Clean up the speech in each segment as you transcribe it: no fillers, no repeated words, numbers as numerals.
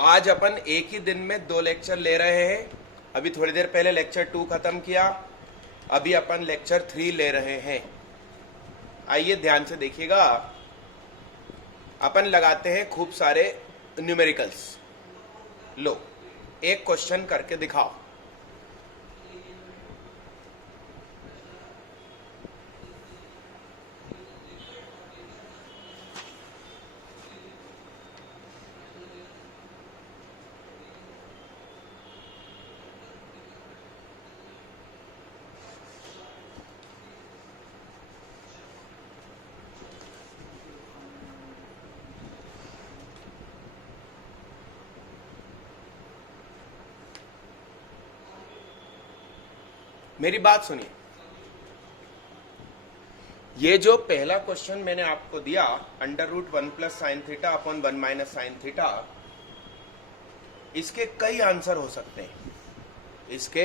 आज अपन एक ही दिन में 2 लेक्चर ले रहे हैं। अभी थोड़ी देर पहले लेक्चर 2 खत्म किया, अभी अपन लेक्चर 3 ले रहे हैं। आइए ध्यान से देखिएगा। अपन लगाते हैं खूब सारे न्यूमेरिकल्स। लो, एक क्वेश्चन करके दिखाओ। मेरी बात सुनिए। ये जो पहला क्वेश्चन मैंने आपको दिया, √1 + sin theta upon 1 - sin theta, इसके कई आंसर हो सकते हैं। इसके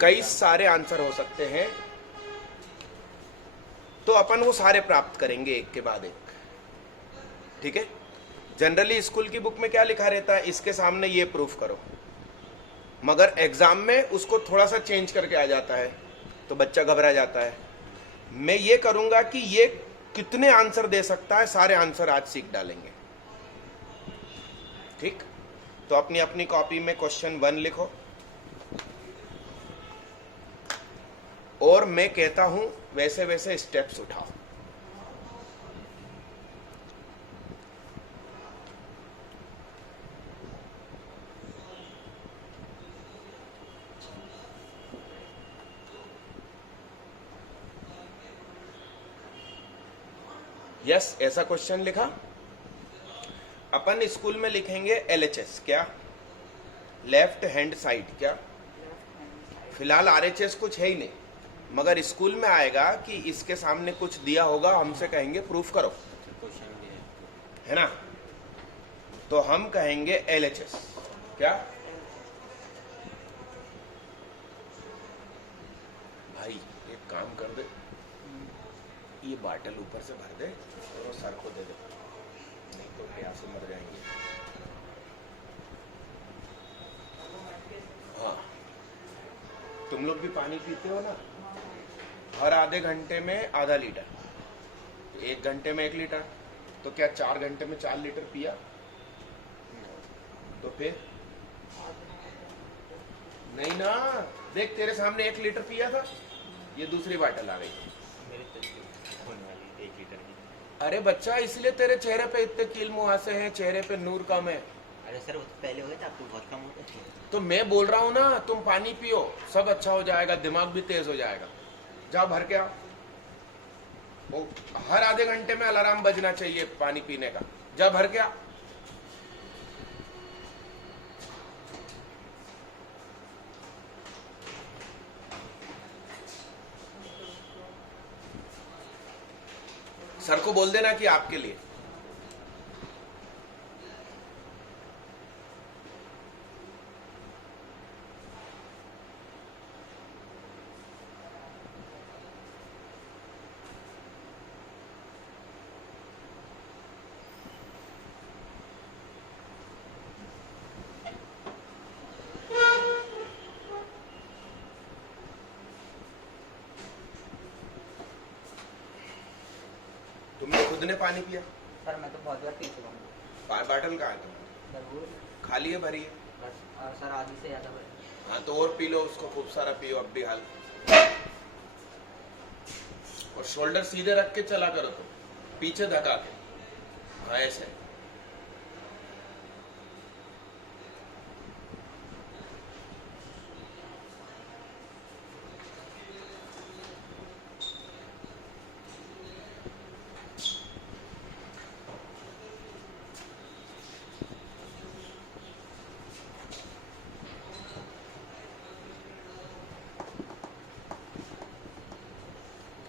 कई सारे आंसर हो सकते हैं, तो अपन वो सारे प्राप्त करेंगे एक के बाद एक। ठीक है। जनरली स्कूल की बुक में क्या लिखा रहता है, इसके सामने ये प्रूफ करो, मगर एग्जाम में उसको थोड़ा सा चेंज करके आ जाता है तो बच्चा घबरा जाता है। मैं ये करूंगा कि ये कितने आंसर दे सकता है, सारे आंसर आज सीख डालेंगे। ठीक। तो अपनी अपनी कॉपी में क्वेश्चन 1 लिखो, और मैं कहता हूं वैसे वैसे स्टेप्स उठाओ। यस, ऐसा क्वेश्चन लिखा। अपन स्कूल में लिखेंगे LHS, क्या लेफ्ट हैंड साइड, क्या फिलहाल RHS कुछ है ही नहीं, मगर स्कूल में आएगा कि इसके सामने कुछ दिया होगा, हमसे कहेंगे प्रूफ करो, है ना। तो हम कहेंगे LHS, क्या भाई एक काम कर दे, ये बाटल ऊपर से भर दे और वो सर को दे दे, नहीं तो प्यास से मर जाएंगे। हाँ, तुम लोग भी पानी पीते हो ना, हर आधे घंटे में आधा लीटर, 1 घंटे में 1 लीटर, तो क्या 4 घंटे में 4 लीटर पिया? तो फिर नहीं ना, देख तेरे सामने 1 लीटर पिया था, ये दूसरी बाटल आ गई। अरे बच्चा, इसलिए तेरे चेहरे पे इतने कील मुहासे हैं, चेहरे पे नूर कम है। अरे सर, वो तो पहले हुए थे, अब तो बहुत कम होते थे। तो मैं बोल रहा हूँ ना, तुम पानी पियो, सब अच्छा हो जाएगा, दिमाग भी तेज हो जाएगा। जाओ भर के आओ। वो हर आधे घंटे में अलार्म बजना चाहिए पानी पीने का। जा भर के आओ। सर को बोल देना कि आपके लिए। तुमने खुद ने पानी पिया? सर मैं तो बहुत बार पी चुका हूँ। बाटल कहाँ है तुम्हारी? खाली है, भरी है? बस सर, आधी से ज्यादा भरी। हाँ तो और पी लो उसको, खूब सारा पियो अब भी हाल। और शोल्डर सीधे रख के चला करो, तुम पीछे धका के। हाँ ऐसे।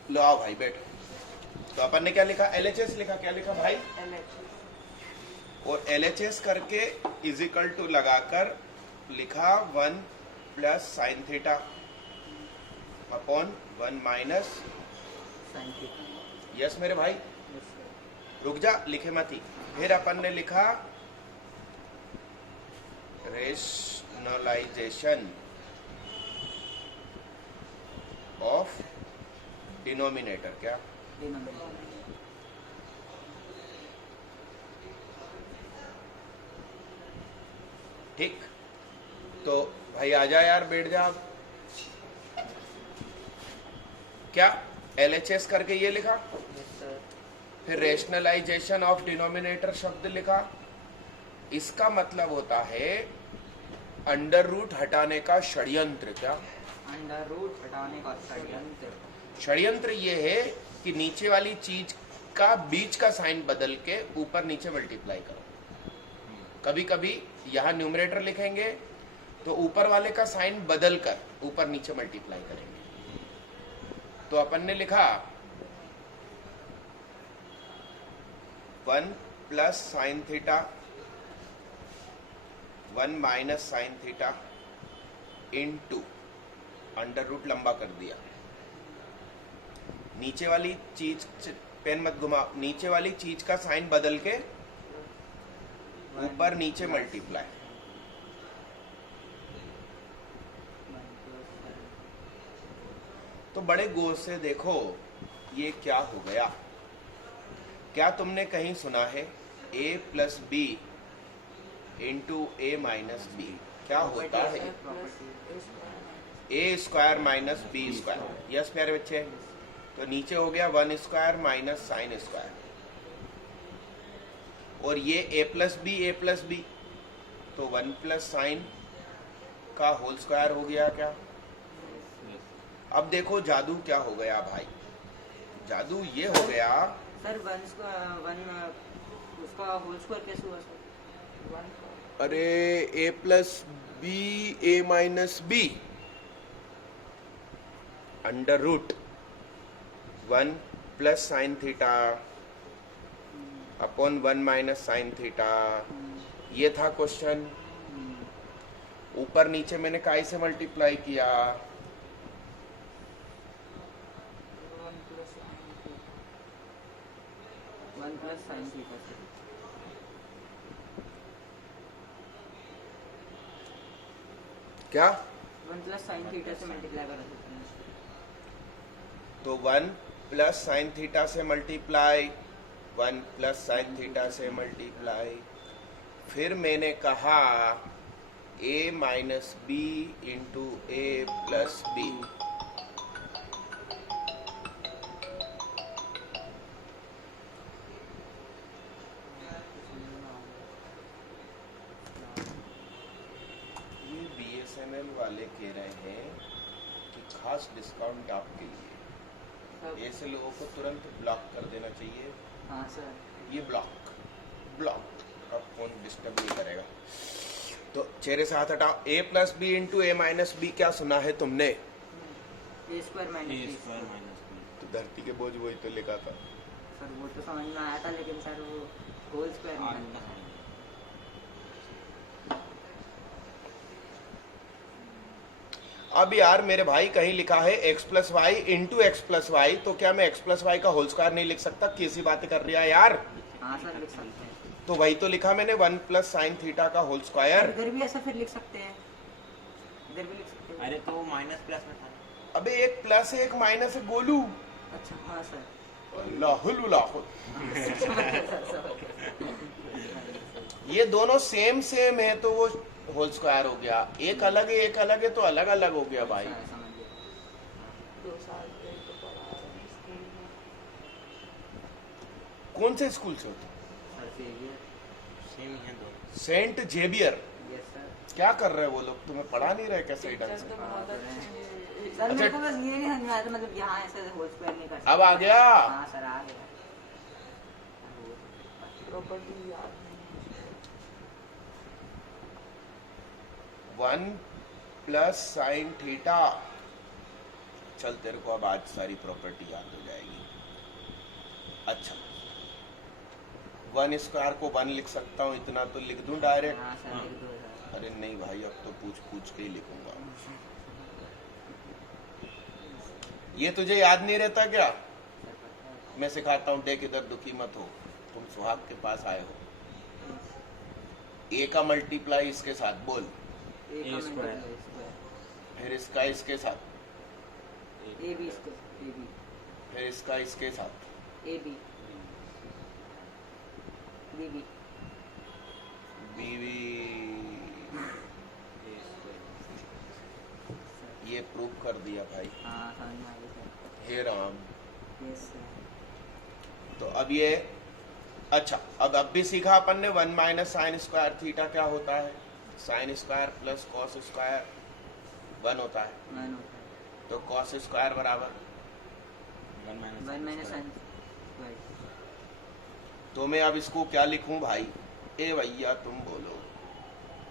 लो आओ भाई बैठो। तो अपन ने क्या लिखा? LHS लिखा। क्या लिखा भाई? और LHS करके इजिकल टू लगाकर लिखा 1 + sin theta upon 1 - sin theta. Yes मेरे भाई, रुक जा, लिखे मत ही। फिर अपन ने लिखा रेशनलाइजेशन ऑफ डिनोमिनेटर क्या? ठीक, तो भाई आ जा यार, बैठ जा। क्या LHS करके ये लिखा, फिर रेशनलाइजेशन ऑफ डिनोमिनेटर शब्द लिखा। इसका मतलब होता है अंडर रूट हटाने का षड्यंत्र। क्या? अंडर रूट हटाने का षड्यंत्र। षड्यंत्र ये है कि नीचे वाली चीज का बीच का साइन बदल के ऊपर नीचे मल्टीप्लाई करो। कभी कभी यहाँ न्यूमरेटर लिखेंगे तो ऊपर वाले का साइन बदल कर ऊपर नीचे मल्टीप्लाई करेंगे। तो अपन ने लिखा 1 plus sine theta 1 minus sine theta into under root लंबा कर दिया। नीचे वाली चीज, पेन मत घुमा, नीचे वाली चीज का साइन बदल के ऊपर नीचे मल्टीप्लाई। तो बड़े गौर से देखो ये क्या हो गया। क्या तुमने कहीं सुना है a plus B into A minus B क्या होता है? A square minus B square. Yes प्यारे बच्चे, तो नीचे हो गया 1 स्क्वायर माइनस साइन स्क्वायर, और ये a प्लस बी तो 1 प्लस साइन का होल स्क्वायर हो गया। क्या? अब देखो जादू क्या हो गया भाई, जादू ये हो गया सर उसका होल स्क्वायर कैसे हुआ सर? अरे a plus B A minus B under root 1 plus sine theta upon 1 minus sine theta. ये था क्वेश्चन। ऊपर नीचे मैंने काई से मल्टीप्लाई किया? 1 प्लस साइन थीटा से। क्या? 1 प्लस साइन थीटा से मल्टीप्लाई करा सकते हैं। तो 1 प्लस साइन थीटा से मल्टीप्लाई, 1 प्लस साइन थीटा से मल्टीप्लाई, फिर मैंने कहा a minus B into A plus B. ये BSNL वाले कह रहे हैं कि खास डिस्काउंट आपके लिए, ऐसे लोगों को तुरंत ब्लॉक कर देना चाहिए। हाँ सर। ये ब्लॉक अब फोन डिस्टर्ब नहीं करेगा। तो चेहरे से हाथ हटाओ। a plus B into A minus B क्या सुना है तुमने? ए स्क्वायर माइनस तो धरती के बोझ वही तो लिखा था सर, वो तो समझ में आया था, लेकिन सर वो होल स्क्वायर अब यार मेरे भाई कहीं लिखा है x plus Y into X plus Y, तो क्या मैं x प्लस वाई का होल स्क्वायर नहीं लिख सकता? कैसी बातें कर रहा है यार। हाँ सर लिख सकते हैं। तो वही तो लिखा मैंने 1 प्लस साइन थीटा का होल स्क्वायर। इधर भी ऐसा फिर लिख सकते हैं, इधर भी लिख सकते हैं। अरे तो माइनस प्लस में था। अबे एक प्लस है एक माइनस है गोलू। अच्छा हाँ सर। लाहुल ये दोनों सेम है तो वो होल स्क्वायर हो गया। एक अलग है तो अलग अलग हो गया भाई। कौन से स्कूल से होते? Saint Xavier. क्या कर रहे हैं वो लोग? तुम्हें पढ़ा नहीं रहे क्या सही ढंग से? सर मेरे को बस ये नहीं समझ में आया था, मतलब यहाँ ऐसे होल स्क्वायर नहीं कर सकते। अब आ गया। हाँ सर आ गया। प्रॉपर्टी याद नहीं। 1 प्लस साइन थीटा। चल तेरे को अब आज सारी प्रॉपर्टी याद हो जाएगी। अच्छा 1 स्क्वायर को 1 लिख सकता हूँ, इतना तो लिख दूं डायरेक्ट। हाँ सर लिख दो सर। अरे नहीं भाई, अब तो पूछ के ही लिखूंगा। ये तुझे याद नहीं रहता क्या? मैं सिखाता हूँ, देख इधर दुखी मत हो, तुम सुहाग के पास आए हो। ए का मल्टीप्लाई इसके साथ बोल, ए का स्क्वायर। स्क्वायर, फिर इसका इसके साथ, ए बी इसके, ए बी, फिर इसका इसके साथ, ए बी, बी बी, बीवी। ये प्रूव कर दिया भाई। हाँ समझ में आ गया सर। हे राम। Yes sir. तो अब ये अच्छा, अब भी सीखा अपन ने 1 माइनस साइन स्क्वायर थीटा क्या होता है, sign square plus cos square 1 होता है, 1 होता है, तो कॉस स्क्वायर बराबर 1 माइनस साइन स्क्वायर। तो मैं अब इसको क्या लिखूं भाई, ए भैया तुम बोलो,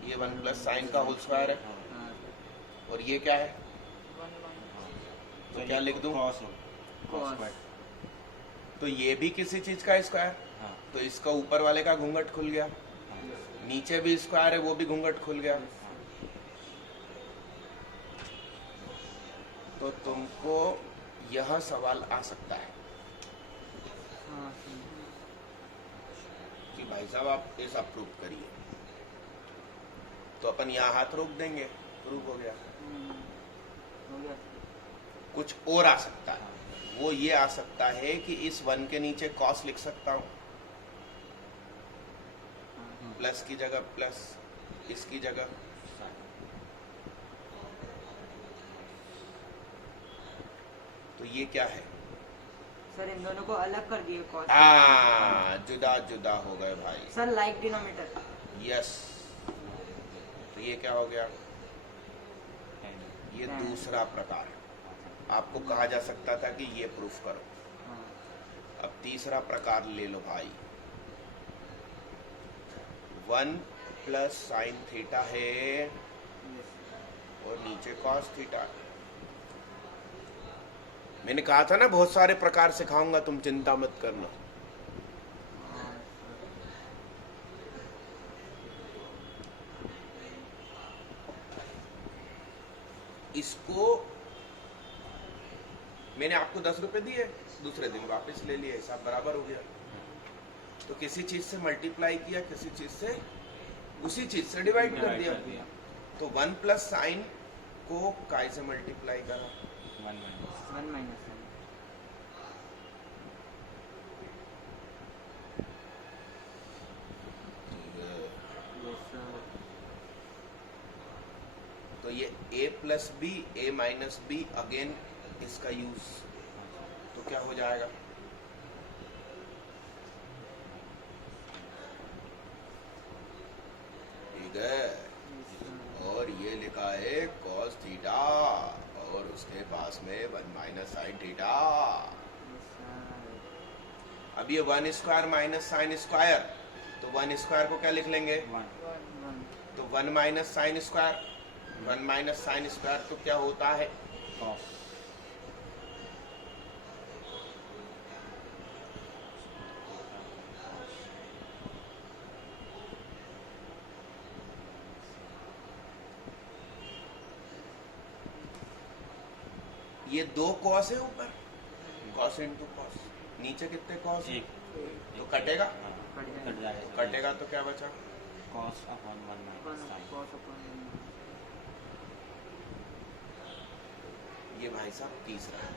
ये 1 प्लस साइन का होल स्क्वायर है, हाँ सर। और ये क्या है, तो क्या लिख दूं, कॉस। तो ये भी किसी चीज का स्क्वायर, तो इसका ऊपर वाले का घूंघट खुल गया, नीचे भी स्क्वायर है वो भी घूंघट खुल गया। तो तुमको यह सवाल आ सकता है हाँ सर। कि भाई साहब आप ऐसा प्रूव करिए, तो अपन यहाँ हाथ रोक देंगे, प्रूव हो गया। हो गया। कुछ और आ सकता है, वो ये आ सकता है कि इस 1 के नीचे कॉस लिख सकता हूं, प्लस की जगह प्लस, इसकी जगह तो ये क्या है, सर इन दोनों को अलग कर दिए कॉस। जुदा जुदा हो गए भाई। Sir like denominator. यस, तो ये क्या हो गया, ये दूसरा प्रकार। आपको कहा जा सकता था कि ये प्रूफ करो। हाँ। अब तीसरा प्रकार ले लो भाई, 1 प्लस साइन थीटा है और नीचे कॉस थीटा। मैंने कहा था ना बहुत सारे प्रकार सिखाऊंगा, तुम चिंता मत करना। इसको मैंने आपको 10 रुपए दिए, दूसरे दिन वापस ले लिए, हिसाब बराबर हो गया। तो किसी चीज से मल्टीप्लाई किया, किसी चीज से उसी चीज से डिवाइड कर दिया। तो 1 प्लस साइन को काय से मल्टीप्लाई करा, 1 माइनस साइन। तो ये a plus B, a minus B, again इसका यूज, तो क्या हो जाएगा, ठीक है। और ये लिखा है cos थीटा और उसके पास में 1 माइनस साइन थीटा। अब ये 1 स्क्वायर माइनस साइन स्क्वायर, तो 1 स्क्वायर को क्या लिख लेंगे, तो 1 minus sine square, 1 minus sine square तो क्या होता है, ये 2 कॉस है ऊपर, कॉस इंटू कॉस, नीचे कितने कॉस, तो कटेगा, कटेगा तो क्या बचा, cos upon 1 minus sin। ये भाई साहब तीसरा है।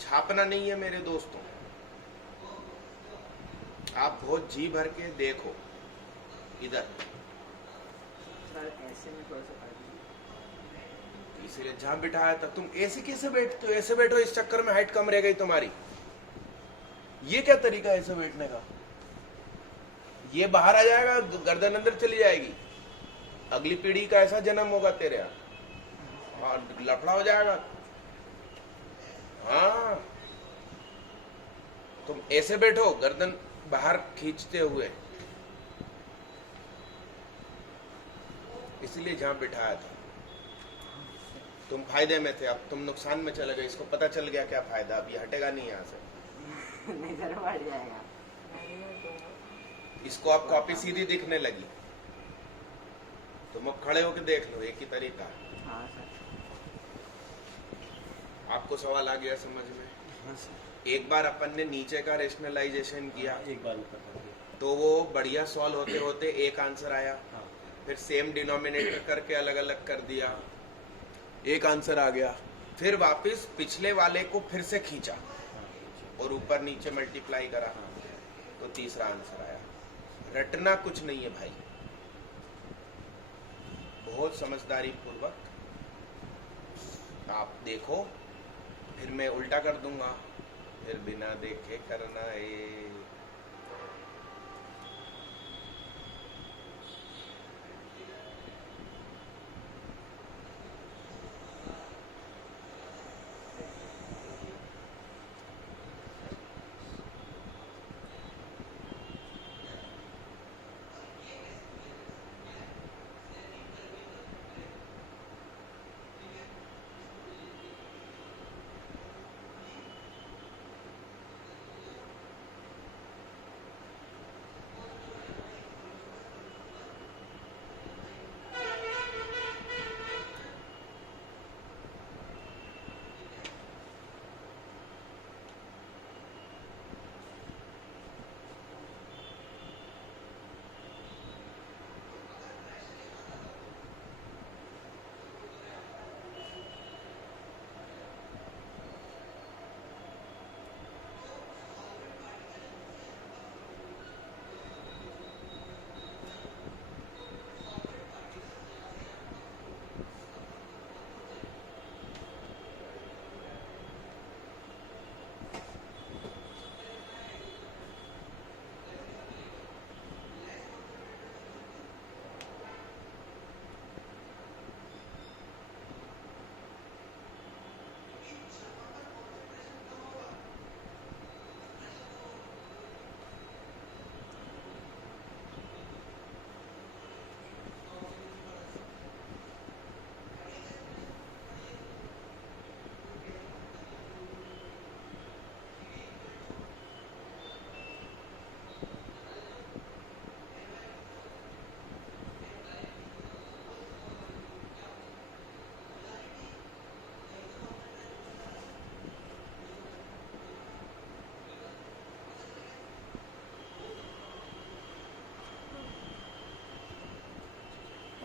छापना नहीं है मेरे दोस्तों, आप बहुत जी भर के देखो इधर, सर ऐसे में थोड़ा सा कर दीजिए। इसीलिए जहां बिठाया था। तुम ऐसे कैसे बैठते हो, ऐसे बैठो, इस चक्कर में हाइट कम रह गई तुम्हारी। ये क्या तरीका है ऐसे बैठने का, ये बाहर आ जाएगा, गर्दन अंदर चली जाएगी, अगली पीढ़ी का ऐसा जन्म होगा तेरे यहाँ, और लफड़ा हो जाएगा। हाँ, तुम ऐसे बैठो, गर्दन बाहर खींचते हुए, इसलिए जहां बिठाया था। तुम फायदे में थे, अब तुम नुकसान में चले गए। इसको पता चल गया क्या फायदा, अब ये हटेगा नहीं यहाँ से। नहीं सर बढ़ जाएगा। इसको अब कॉपी सीधी दिखने लगी, तुम अब खड़े होकर देख लो, एक ही तरीका है। हाँ सर। आपको सवाल आ गया समझ में? हाँ सर। एक बार अपन ने नीचे का रेशनलाइजेशन किया एक बार ऊपर कर दिया। तो वो बढ़िया सॉल्व होते होते एक आंसर आया, हाँ फिर सेम डिनोमिनेटर करके अलग अलग कर दिया, एक आंसर आ गया, फिर वापस पिछले वाले को फिर से खींचा हाँ और ऊपर नीचे मल्टीप्लाई करा तो तीसरा आंसर आया। रटना कुछ नहीं है भाई, बहुत समझदारी पूर्वक आप देखो, फिर मैं उल्टा कर दूंगा, फिर बिना देखे करना है।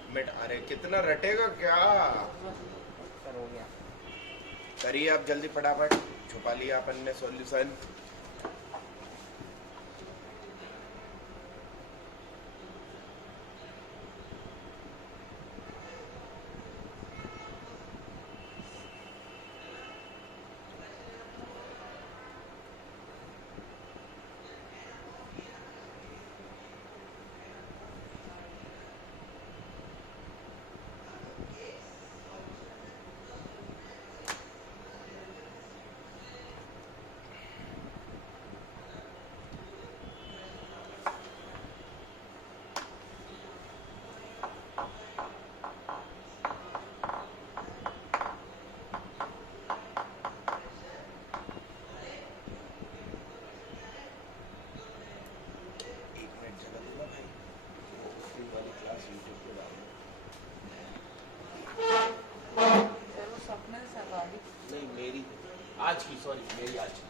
मिनट, अरे कितना रटेगा क्या? सर हो गया। करिए आप जल्दी फटाफट, छुपा लिया अपन ने सॉल्यूशन। नहीं मेरी आज की, सॉरी मेरी आज की।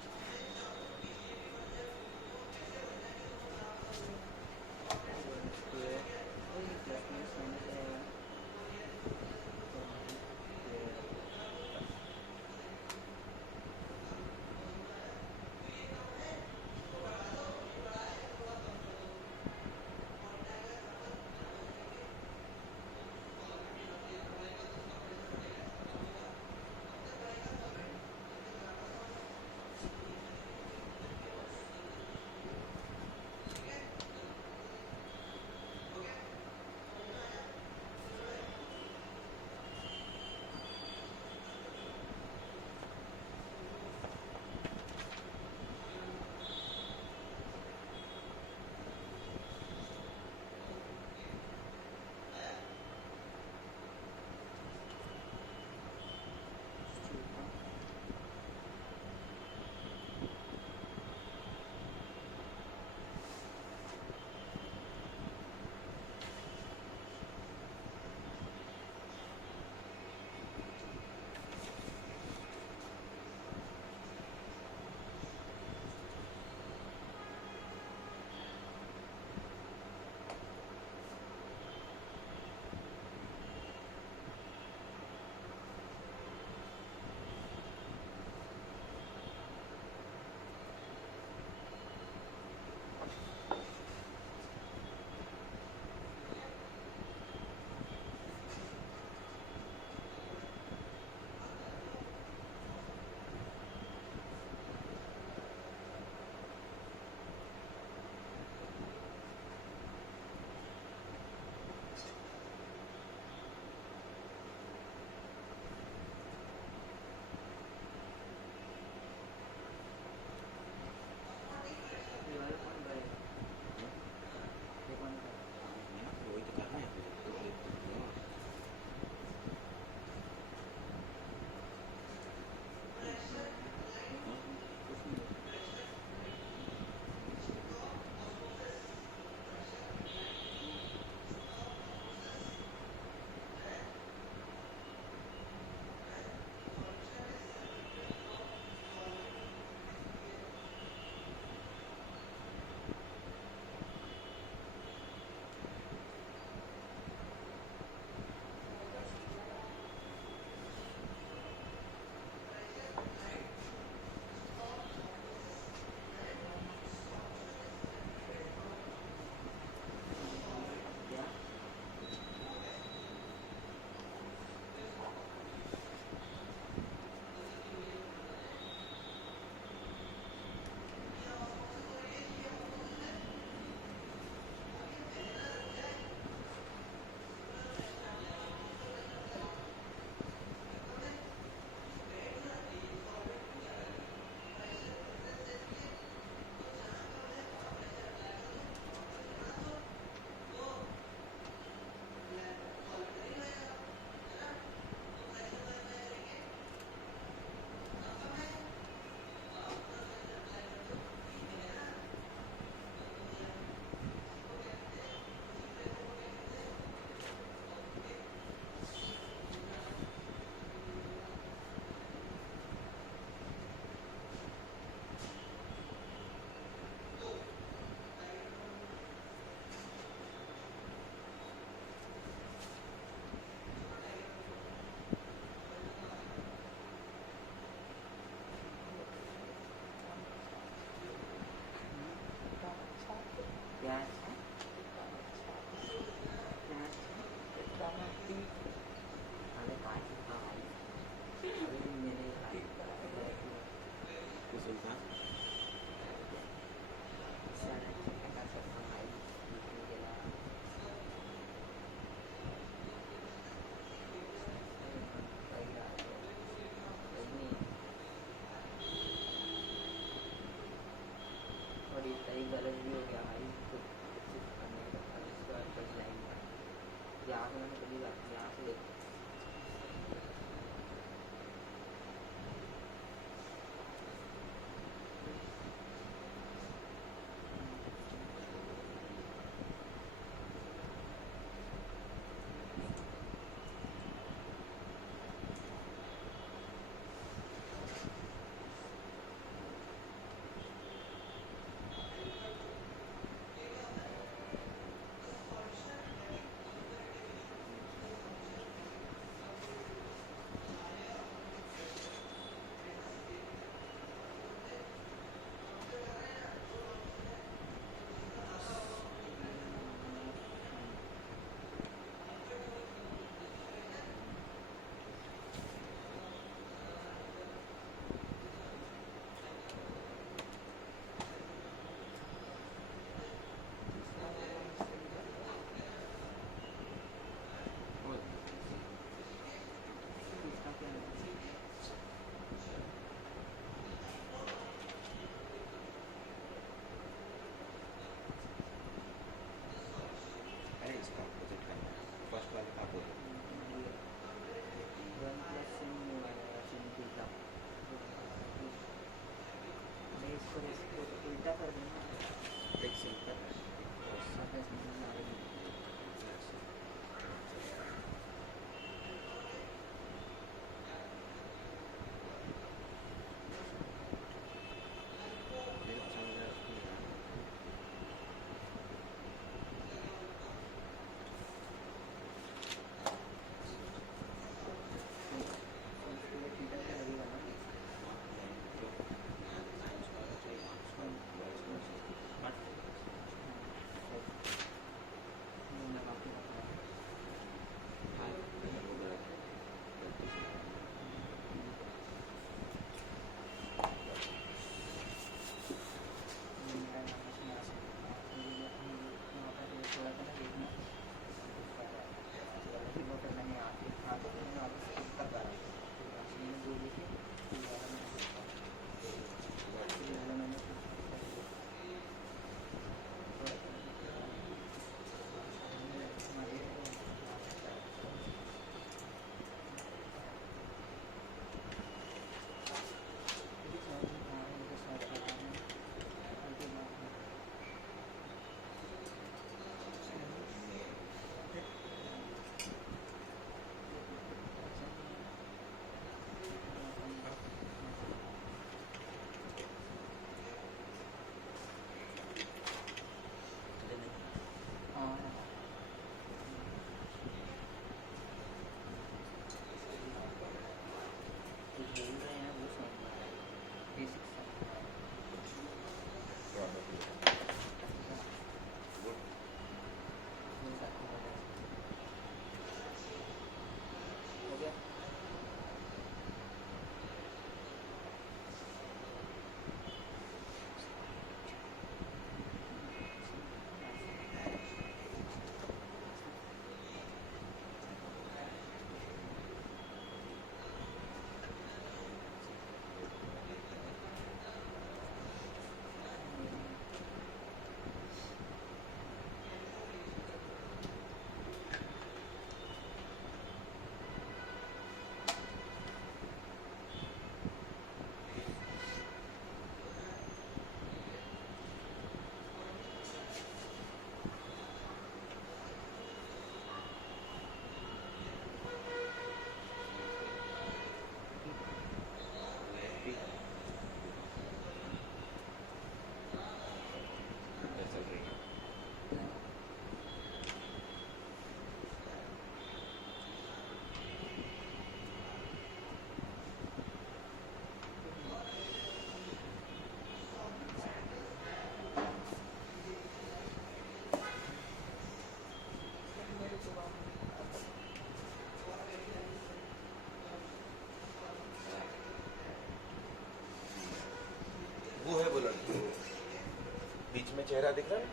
चेहरा दिख रहा है?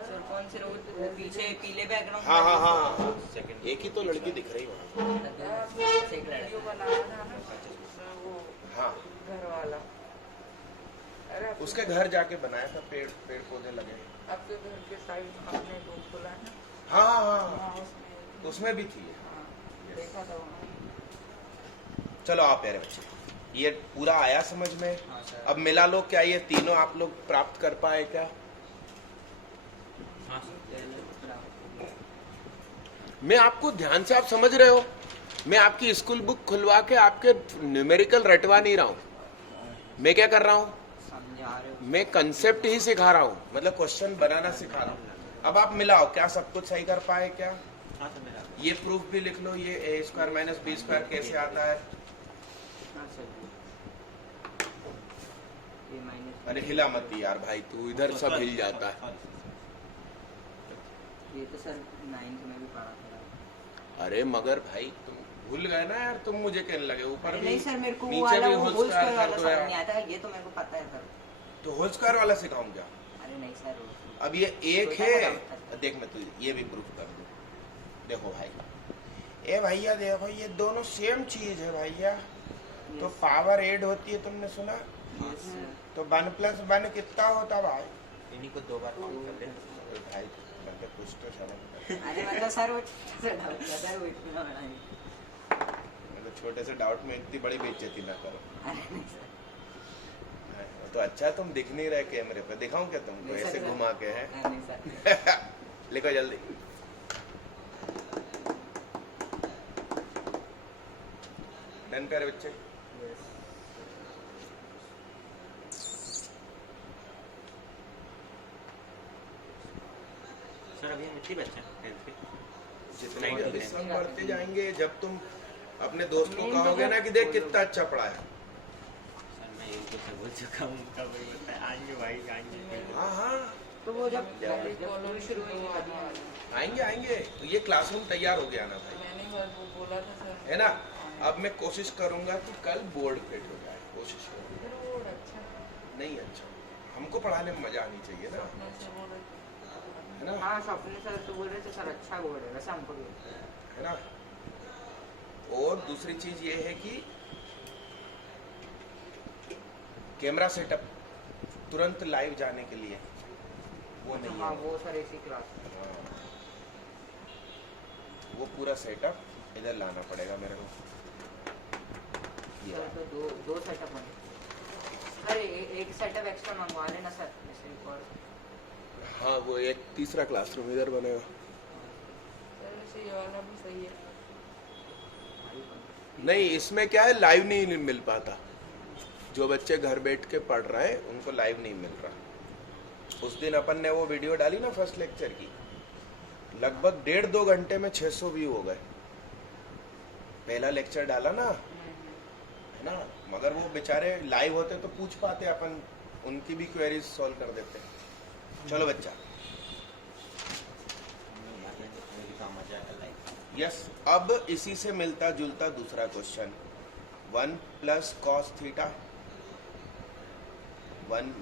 सर कौन से रोड पीछे पीले बैकग्राउंड हाँ हाँ हाँ हाँ। सेकंड एक ही तो लड़की दिख रही वहाँ। एक वीडियो लड़का बनाया था ना उसमें वो हाँ, घर वाला। अरे उसके घर जाके बनाया था, पेड़ पेड़ पौधे लगे। आपके घर के साइड में आपने रूम खोला है ना? हाँ हाँ हाँ, हाँ उसमें। तो उसमें भी थी। हाँ देखा था वहाँ। चलो आप प्यारे बच्चे, ये पूरा आया समझ में? हाँ सर। अब मिला लो, क्या ये तीनों आप लोग प्राप्त कर पाए क्या? हाँ सर मैं आपको ध्यान से, आप समझ रहे हो? मैं आपकी स्कूल बुक खुलवा के आपके न्यूमेरिकल रटवा नहीं रहा हूँ। मैं क्या कर रहा हूँ? समझा रहे हो मैं कंसेप्ट ही सिखा रहा हूँ, मतलब क्वेश्चन बनाना सिखा रहा हूँ। अब आप मिलाओ, क्या सब कुछ सही कर पाए क्या? हाँ सर मेरा ये प्रूफ भी लिख लो, ये ए स्क्वायर माइनस बी स्क्वायर कैसे आता है? हाँ सर ये माइनस अरे हिला मत यार भाई, तू इधर सब हिल जाता है। ये तो सर 9th में भी पढ़ा था। अरे मगर भाई तुम भूल गए ना यार, तुम मुझे कहने लगे ऊपर अरे भी नहीं सर, मेरे को वो नीचे वाला भी वो होल होल स्क्वायर स्क्वायर वाला कर दो समझ यार। नहीं आता, ये तो मेरे को पता है सर। तो होल स्क्वायर वाला सिखाऊं क्या? अरे नहीं सर वो अब ये एक छोटा है, सा डाउट था। देख मैं तुझे ये भी प्रूफ कर दूं। देखो भाई, ए भैया देखो, ये दोनों सेम चीज है भैया। तो पावर ऐड होती है, तुमने सुना? Yes, sir। तो 1+1 कितना होता भाई? इन्हीं को 2 बार काउंट कर दे। अरे भाई मतलब कुछ तो समझ में। अरे मतलब सर वो छोटा सा डाउट था सर, वो इतना बड़ा नहीं। मतलब छोटे से डाउट में इतनी बड़ी बेइज्जती ना करो। अरे नहीं सर। तो अच्छा तुम दिख नहीं रहे कैमरे पे, दिखाऊं क्या तुमको नहीं ऐसे सर। घुमा के? हैं नहीं सर। लिखो जल्दी। डन प्यारे बच्चे? सर अभी हम इतने बच्चे हैं 10th के। जितने Ninth भी अभी to सब बढ़ते जाएंगे, जब तुम अपने दोस्त को कहोगे ना कि देख कितना अच्छा पढ़ा है। सर मैं एक दो से बोल चुका हूँ, उनका वही बोलता है आएंगे भाई आएंगे। हाँ हाँ तो वो जब पहले जब कॉलोनी शुरू शुरू हुई हुई थी थी। आएंगे आएंगे, तो ये क्लासरूम तैयार हो गया ना भाई, मैंने बस वो बोला था सर। है ना? अब मैं कोशिश करूंगा कि कल बोर्ड फिट हो जाए, कोशिश करूंगा। फिर वो अच्छा नहीं अच्छा, हमको पढ़ाने में मजा आनी चाहिए ना, अपने से बोल रहे है ना? हाँ सपने सर तो बोल रहे थे सर अच्छा बोल रहे वैसे हमको भी है ना? और दूसरी चीज ये है कि कैमरा सेटअप तुरंत लाइव जाने के लिए वो नहीं हाँ है। वो सर इसी क्लास में। हाँ। वो पूरा सेटअप इधर लाना पड़ेगा मेरे को। ये सर तो दो सेटअप होंगे सर, एक सेटअप एक्स्ट्रा मंगवा लेना सर जैसे एक और। हाँ, वो एक तीसरा क्लासरूम इधर बनेगा। सर वैसे ये वाला भी सही है। नहीं, इसमें क्या है, लाइव नहीं मिल पाता। जो बच्चे घर बैठ के पढ़ रहे हैं उनको लाइव नहीं मिल रहा। उस दिन अपन ने वो वीडियो डाली ना फर्स्ट लेक्चर की, लगभग 1.5-2 घंटे में 600 व्यू हो गए। पहला लेक्चर डाला ना, है ना? मगर वो बेचारे लाइव होते तो पूछ पाते, अपन उनकी भी क्वेरीज सॉल्व कर देते। चलो बच्चा, काम आ जाएगा लाइफ। यस। अब इसी से मिलता जुलता दूसरा question, 1 + cos theta 1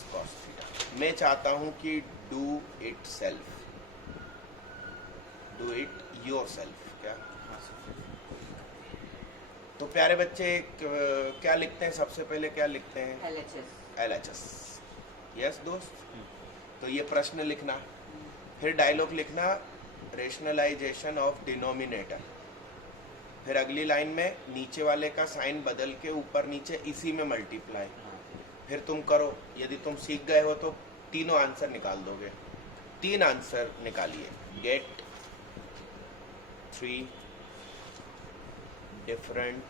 - cos theta. मैं चाहता हूं कि डू इट योर सेल्फ। क्या? हाँ सर। तो प्यारे बच्चे क्या लिखते हैं? सबसे पहले क्या लिखते हैं? LHS। LHS। यस दोस्त, तो ये प्रश्न लिखना, फिर डायलॉग लिखना, रेशनलाइजेशन ऑफ डिनोमिनेटर। फिर अगली लाइन में नीचे वाले का साइन बदल के ऊपर नीचे इसी में मल्टीप्लाई। फिर तुम करो, यदि तुम सीख गए हो तो तीनों आंसर निकाल दोगे। 3 आंसर निकालिए। Gate 3 different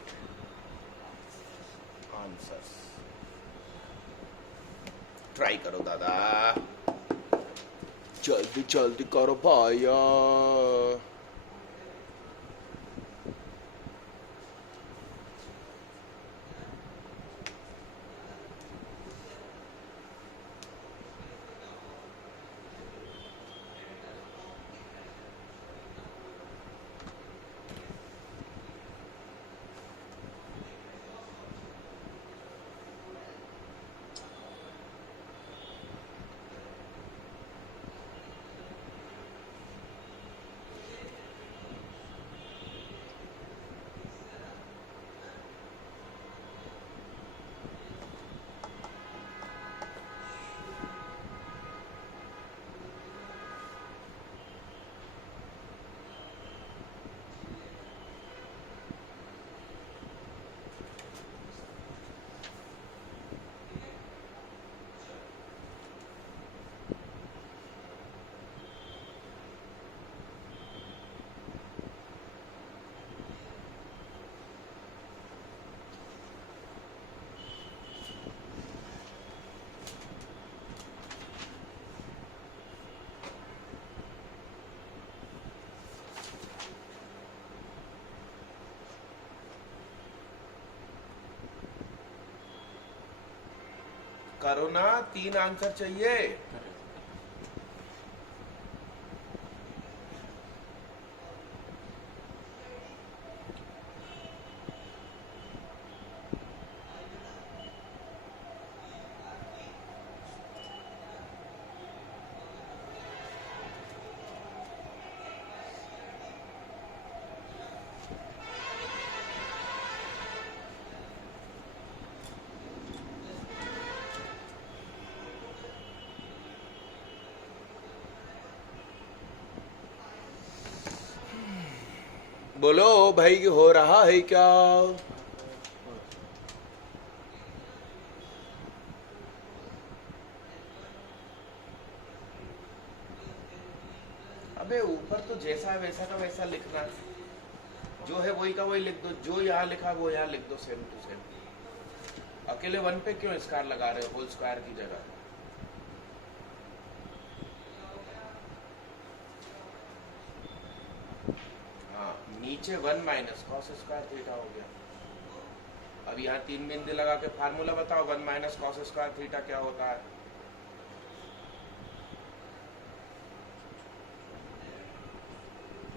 answers. ट्राई करो दादा, जल्दी जल्दी करो भैया। करो ना, 3 आंसर चाहिए। बोलो भाई, हो रहा है क्या? अबे ऊपर तो जैसा है वैसा का वैसा लिखना है, जो है वही का वही लिख दो, जो यहाँ लिखा वो यहाँ लिख दो, सेम टू सेम। अकेले 1 पे क्यों स्क्वायर लगा रहे हो होल स्क्वायर की जगह? हाँ, नीचे 1 माइनस कॉस स्क्वायर थीटा हो गया। अब यहाँ 3 बिंदु लगा के फार्मूला बताओ, 1 माइनस कॉस स्क्वायर थीटा क्या होता है?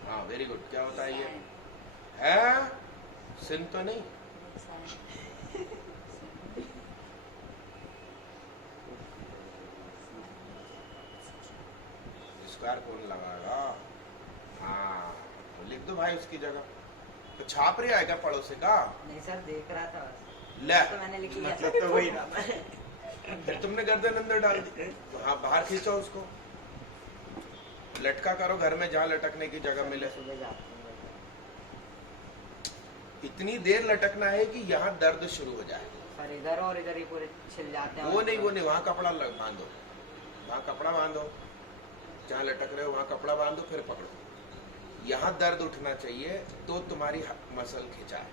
हाँ वेरी गुड, क्या होता है ये? है सिन तो नहीं? स्क्वायर कौन लगाएगा? हाँ तो लिख दो भाई उसकी जगह। तो छाप रही है क्या पड़ोसी का? नहीं सर, देख रहा था बस। ले, तो मैंने लिख लिया। मतलब तो वही था। फिर तुमने गर्दन अंदर डाल दी। तो हाँ बाहर खींचो उसको, लटका करो घर में जहाँ लटकने की जगह मिले। सुबह जाते हैं। इतनी देर लटकना है कि यहाँ दर्द शुरू हो जाए। सर इधर और इधर ही पूरे छिल जाते हैं। वो नहीं वहाँ कपड़ा बांधो, वहाँ कपड़ा बांधो, जहाँ लटक रहे हो वहाँ कपड़ा बांधो, फिर पकड़ो। यहाँ दर्द उठना चाहिए तो तुम्हारी मसल खिंचाए,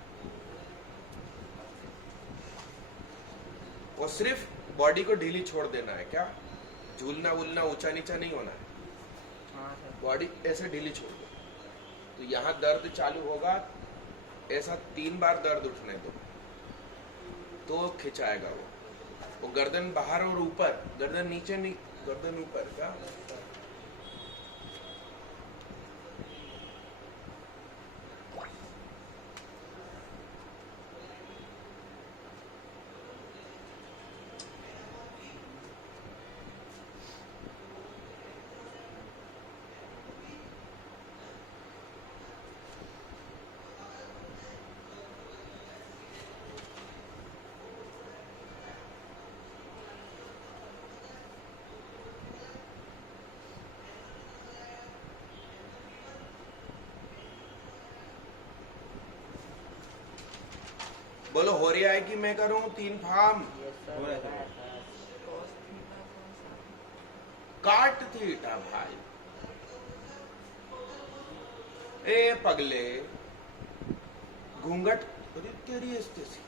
और सिर्फ बॉडी को ढीली छोड़ देना है। क्या झूलना वूलना ऊंचा नीचा नहीं होना है, हाँ सर। बॉडी ऐसे ढीली छोड़ दो। तो यहाँ दर्द चालू होगा, ऐसा 3 बार दर्द उठने दो तो खिंचाएगा वो गर्दन बाहर और ऊपर, गर्दन नीचे नहीं, गर्दन ऊपर। क्या बोलो, हो रहा है कि मैं करूं 3 फार्म? यस सर, हो रहा है हो रहा है सर। cos थीटा कौन सा? काट थीटा भाई। ए पगले, घूंघट, अरे तेरी स्टेसी।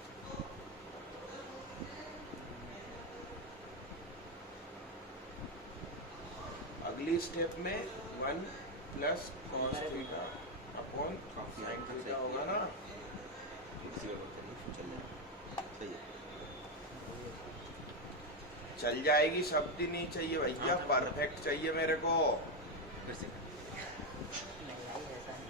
अगली स्टेप में 1 plus cos theta upon sine theta होगा ना। चल जाएगी, शब्द ही नहीं चाहिए भैया, परफेक्ट चाहिए मेरे को। फिर से नहीं भाई, ऐसा नहीं।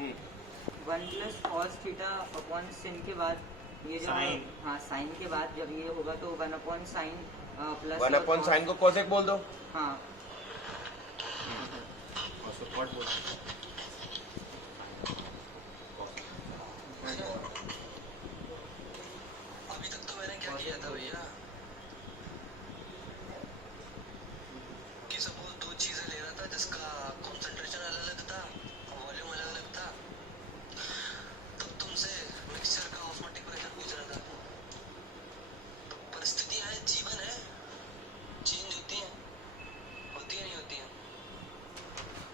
1 plus cos theta upon sin के बाद ये जो Sin. हाँ साइन के बाद जब ये होगा तो 1 upon sine plus 1 upon sine को कोसेक बोल दो। हाँ और उसको कॉट बोलते हैं। अभी तक तो मैंने क्या किया था भैया कि सपोज दो चीजें ले रहा था जिसका कंसंट्रेशन अलग अलग था वॉल्यूम अलग अलग था तब तुमसे मिक्सचर का ऑस्मोटिक प्रेशर पूछ रहा था परिस्थितियां हैं जीवन है चेंज होती हैं नहीं होती हैं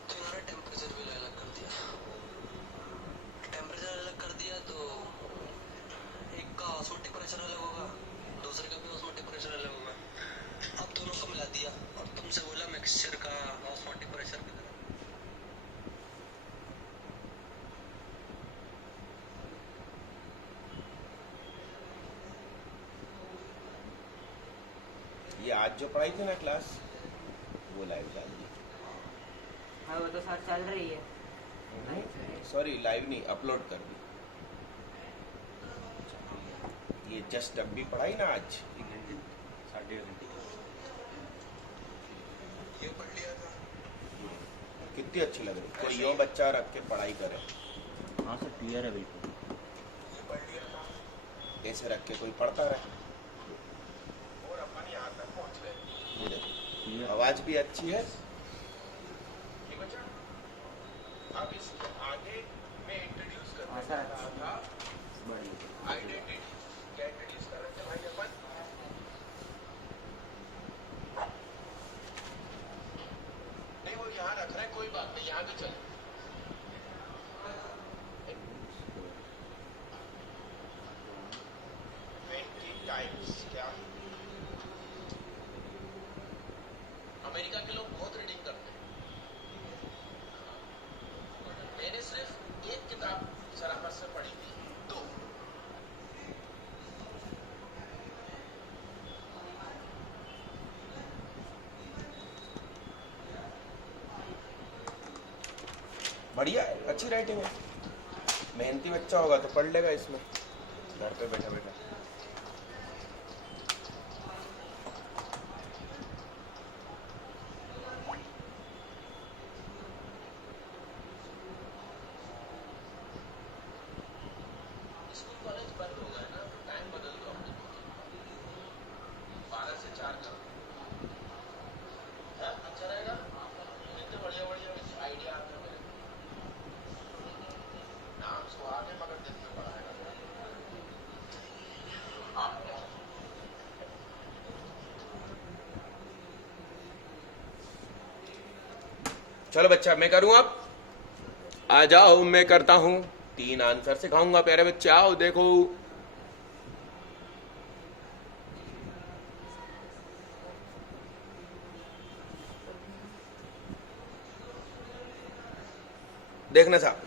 तो इन्होंने टेम्परेचर भी अलग कर दिया टेम्परेचर अलग कर दिया तो एक का ऑस्मोटिक प्रेशर अलग होगा दूसरे का भी ऑस्मोटिक प्रेशर अलग होगा अब दोनों को मिला दिया और तुमसे बोला मिक्सचर का ऑस्मोटिक प्रेशर की तरह ये आज जो पढ़ाई थी ना क्लास वो लाइव डाल दी। हाँ वो तो सर चल रही है सॉरी लाइव नहीं अपलोड कर दी। ये जस्ट अभी पढ़ाई ना आज। 1 घंटे 1.5 घंटे ये पढ़ लिया था कितनी अच्छी लग रही। कोई यो बच्चा रख के पढ़ाई करे, हाँ सर क्लियर है बिल्कुल। ये पढ़ लिया था ऐसे रख के कोई पढ़ता रहे। और अपन यहाँ तक पहुँच गए। ये देखो क्लियर आवाज भी अच्छी है। ठीक बच्चा, अब इसके आगे मैं इंट्रोड्यूस करना हाँ, सर। चाह रहा था बढ़िया। आइडेंटिटी। क्या इंट्रोड्यूस कर रहे थे भाई अपन? नहीं वो यहाँ रख रहे हैं, कोई बात नहीं, यहाँ भी चले। 20 times क्या? अमेरिका के लोग बहुत रीडिंग करते हैं। मैंने सिर्फ एक किताब सराहत से पढ़ी थी, 2। बढ़िया है, अच्छी राइटिंग है। मेहनती बच्चा होगा तो पढ़ लेगा इसमें घर पे बैठा बैठा। स्कूल कॉलेज बंद हो गए ना तो टाइम बदल दो अपने 12 से 4 का। हाँ, अच्छा रहेगा। इतने बढ़िया बढ़िया आइडिया आते हैं मेरे नाम सुहाग है मगर दिन में पढ़ाएगा। चलो बच्चा मैं करूं अब। आ जाओ मैं करता हूं। 3 आंसर सिखाऊंगा प्यारे बच्चे, आओ देखो। देखना साहब,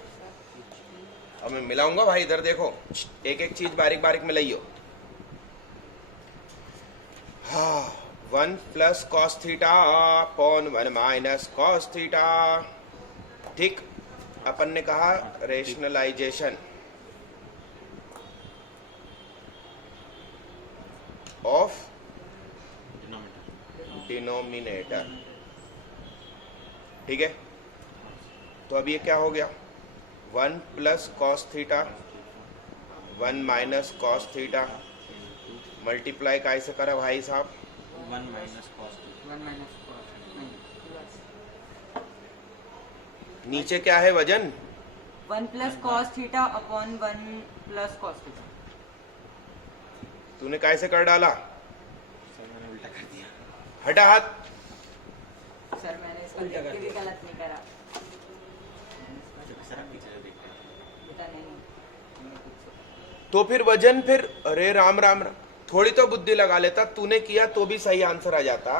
अब मैं मिलाऊंगा भाई, इधर देखो, एक एक चीज बारीक बारीक मिलाइयो। हाँ, 1 plus cos theta upon 1 minus cos theta. ठीक, अपन ने कहा रेशनलाइजेशन ऑफ डिनोमिनेटर। डिनोमिनेटर। ठीक है, तो अब ये क्या हो गया? 1 plus cos theta 1 minus cos theta multiply कैसे करा भाई साहब? 1 माइनस कॉस 1 माइनस कॉस नहीं नीचे क्या है वजन? 1 plus cos theta upon 1 plus cos theta. तूने कैसे कर डाला? सर मैंने उल्टा कर दिया। हटा हाथ। सर मैंने इसको देख के भी गलत नहीं करा। सर आप पीछे से देखते हैं। बेटा नहीं तो फिर वजन फिर, अरे राम राम राम, थोड़ी तो बुद्धि लगा लेता। तूने किया तो भी सही आंसर आ जाता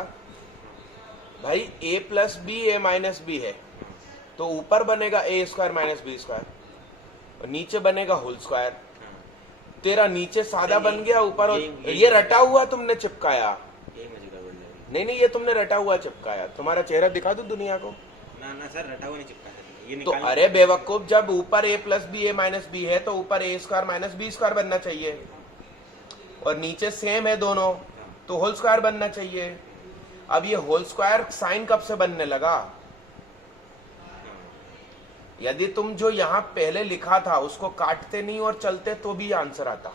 भाई। a plus B A minus B है तो ऊपर बनेगा a square minus B square और नीचे बनेगा होल स्क्वायर। तेरा नीचे सादा बन गया, ऊपर ये रटा हुआ तुमने चिपकाया। यही मुझे गड़बड़ लगी। नहीं नहीं, ये तुमने रटा हुआ चिपकाया। तुम्हारा चेहरा दिखा दो दुनिया को। ना ना सर रटा हुआ नहीं चिपका सकते, ये तो अरे बेवकूफ, जब ऊपर a plus B A minus B है तो ऊपर a square minus B square बनना चाहिए, और नीचे सेम है दोनों तो होल स्क्वायर बनना चाहिए। अब ये होल स्क्वायर साइन कब से बनने लगा? यदि तुम जो यहां पहले लिखा था उसको काटते नहीं और चलते तो भी आंसर आता।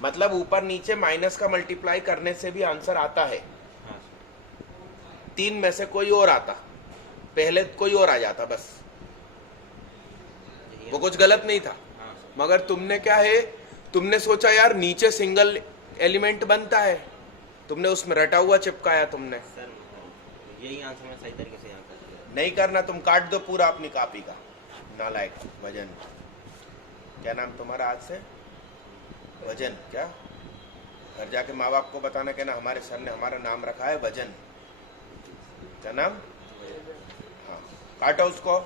मतलब ऊपर नीचे माइनस का मल्टीप्लाई करने से भी आंसर आता है। हाँ सर। 3 में से कोई और आता, पहले कोई और आ जाता बस, वो कुछ गलत नहीं था। हाँ सर। मगर तुमने क्या है, तुमने सोचा यार नीचे सिंगल एलिमेंट बनता है, तुमने उसमें रटा हुआ चिपकाया तुमने। सर यही आंसर मैं सही तरीके से यहाँ कर दिया। नहीं करना, तुम काट दो पूरा अपनी कॉपी का, नालायक। वजन, क्या नाम तुम्हारा आज से? वजन। क्या? घर जाके माँ बाप को बताना, कहना हमारे सर ने हमारा नाम रखा है वजन। क्या नाम? हाँ, काटो उसको।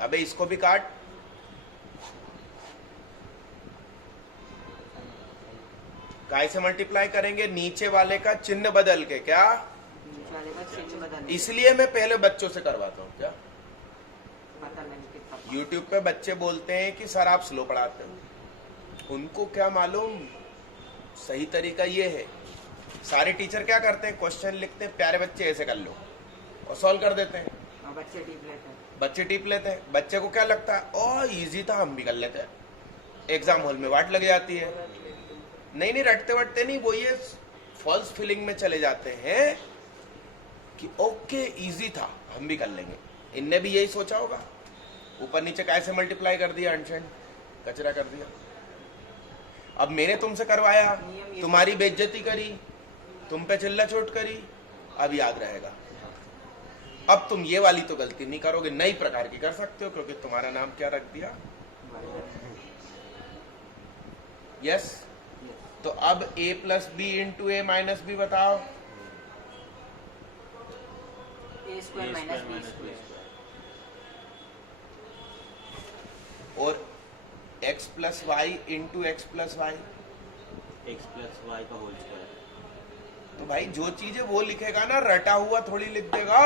अबे इसको भी काट। काय से मल्टीप्लाई करेंगे? नीचे वाले का चिन्ह बदल के। क्या? नीचे वाले का चिन्ह बदल इसलिए मैं पहले बच्चों से करवाता हूँ। क्या? पता नहीं कितना YouTube पे बच्चे बोलते हैं कि सर आप स्लो पढ़ाते हो, उनको क्या मालूम सही तरीका ये है। सारे टीचर क्या करते हैं, क्वेश्चन लिखते हैं, प्यारे बच्चे ऐसे कर लो, और सॉल्व कर देते हैं। और बच्चे टीप लेते हैं। बच्चे टीप लेते हैं, बच्चे को क्या लगता है, ओ इजी था हम भी कर लेते हैं। एग्जाम हॉल में वाट लग जाती है। नहीं नहीं, रटते वटते नहीं, वो ये फॉल्स फीलिंग में चले जाते हैं कि ओके इजी था हम भी कर लेंगे। इनने भी यही सोचा होगा, ऊपर नीचे कैसे मल्टीप्लाई कर दिया, अनशन कचरा कर दिया। अब मैंने तुमसे करवाया, तुम्हारी बेइज्जती करी, तुम पे चिल्ला चोट करी, अब याद रहेगा। अब तुम ये वाली तो गलती नहीं करोगे, नई प्रकार की कर सकते हो, क्योंकि तुम्हारा नाम क्या रख दिया? यस। तो अब a plus B into A minus B बताओ। A square minus B square. और x plus Y into X plus Y. X plus Y का होल स्क्वायर। तो भाई जो चीज है वो लिखेगा ना, रटा हुआ थोड़ी लिख देगा।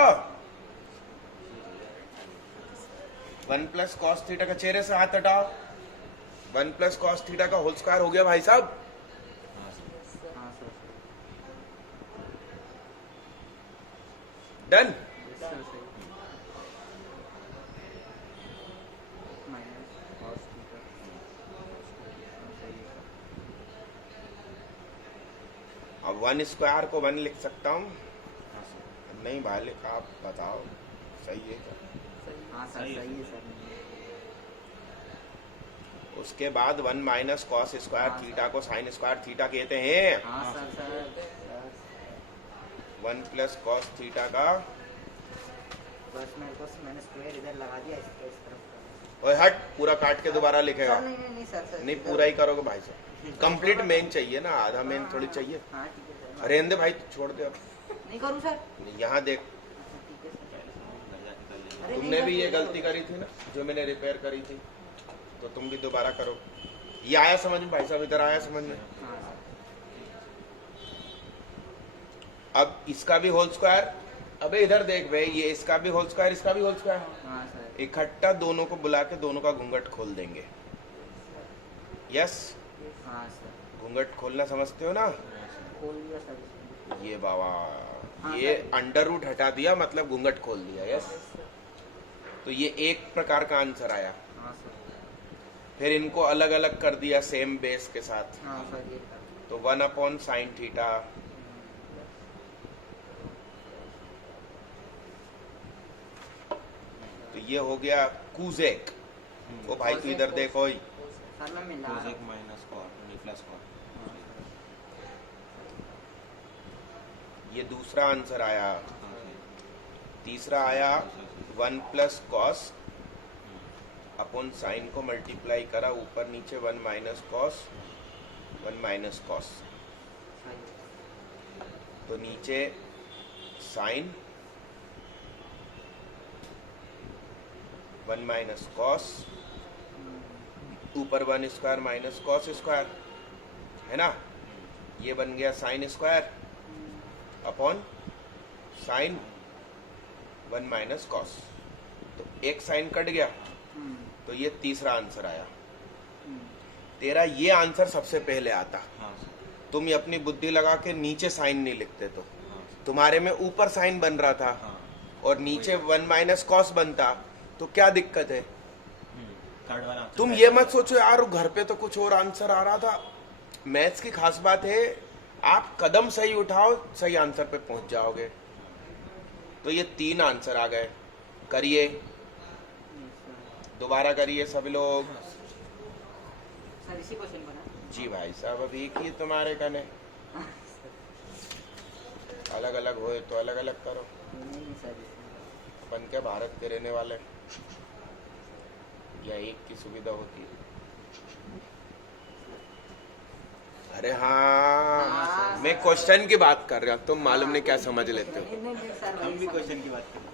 1 प्लस कॉस थीटा का, चेहरे से हाथ हटाओ, 1 प्लस कॉस थीटा का होल स्क्वायर हो गया भाई साहब। हाँ sir. Done. Minus cos theta. अब 1 स्क्वायर को 1 लिख सकता हूँ? हाँ सर। नहीं भाई, आप बताओ सही है क्या? हाँ सर, सही है सही है सर। उसके बाद 1 माइनस कॉस स्क्वायर थीटा को साइन स्क्वायर थीटा कहते हैं। हाँ sir sir. 1 plus cos theta का, बस मेरे को मैंने स्क्वायर इधर लगा दिया, इस तरफ। ओए हट, पूरा काट के दोबारा लिखेगा। सर, नहीं सर सर। नहीं पूरा ही करोगे भाई साहब, कंप्लीट मेन चाहिए ना, आधा मेन थोड़ी चाहिए। हाँ ठीक है सर। रहने दे भाई, छोड़ दे अब। नहीं करूँ सर? यहाँ देख, ठीक है सर। घर जाके कर लेंगे। अरे तुमने नहीं भी सर, ये गलती करी थी ना जो मैंने रिपेयर करी थी, तो तुम भी दोबारा करो। ये आया समझ में भाई साहब, इधर आया समझ में? हाँ सर। अब इसका भी होल स्क्वायर, अबे इधर देख भाई, ये इसका भी होल स्क्वायर, इसका भी होल स्क्वायर, हाँ सर। इकट्ठा दोनों को बुला के दोनों का घूंघट खोल देंगे। यस, हाँ सर। घूंघट खोलना समझते हो ना? खोल दिया सर इसमें। ये बाबा, हाँ, ये सर। अंडर रूट हटा दिया, मतलब घूंघट खोल दिया। यस, तो ये एक प्रकार का आंसर आया। हाँ सर। फिर इनको अलग अलग कर दिया सेम बेस के साथ, हाँ सर, ये सर। तो 1 अपॉन साइन थीटा, तो ये हो गया कूजेक। ओ भाई तू इधर देखो, सर मैं मिला। कोसेक माइनस कॉट नहीं प्लस कॉट। ये दूसरा आंसर आया। तीसरा आया 1 प्लस कॉस अपॉन साइन को मल्टीप्लाई करा, ऊपर नीचे 1 माइनस कॉस, 1 माइनस कॉस, तो नीचे साइन 1 माइनस कॉस, ऊपर 1 स्क्वायर माइनस कॉस स्क्वायर, है ना? ये बन गया sine square upon sine 1 minus cos, तो एक साइन कट गया, हम्म, तो ये तीसरा आंसर आया। हम्म, तेरा ये आंसर सबसे पहले आता, हाँ सर। तुम ये अपनी बुद्धि लगा के नीचे साइन नहीं लिखते, तो हाँ सर। तुम्हारे में ऊपर साइन बन रहा था हाँ। और नीचे 1 माइनस कॉस बनता, तो क्या दिक्कत है? थर्ड वाला answer तुम right ये है। मत सोचो यार घर पे तो कुछ और आंसर आ रहा था। मैथ्स की खास बात है, आप कदम सही उठाओ सही आंसर पे पहुंच जाओगे। तो ये 3 आंसर आ गए। करिए, yes, sir. दोबारा करिए सब लोग। सर इसी क्वेश्चन को ना? जी भाई साहब, अब एक ही तुम्हारे कने, अलग अलग होए तो अलग अलग करो। नहीं सर, अपन क्या भारत के रहने वाले, या एक की सुविधा होती है? अरे हाँ, हाँ, मैं क्वेश्चन की बात कर रहा हूँ, तुम मालूम नहीं क्या समझ लेते हो। नहीं, नहीं, नहीं, सर हम वही भी समझ- क्वेश्चन की बात कर रहे हैं।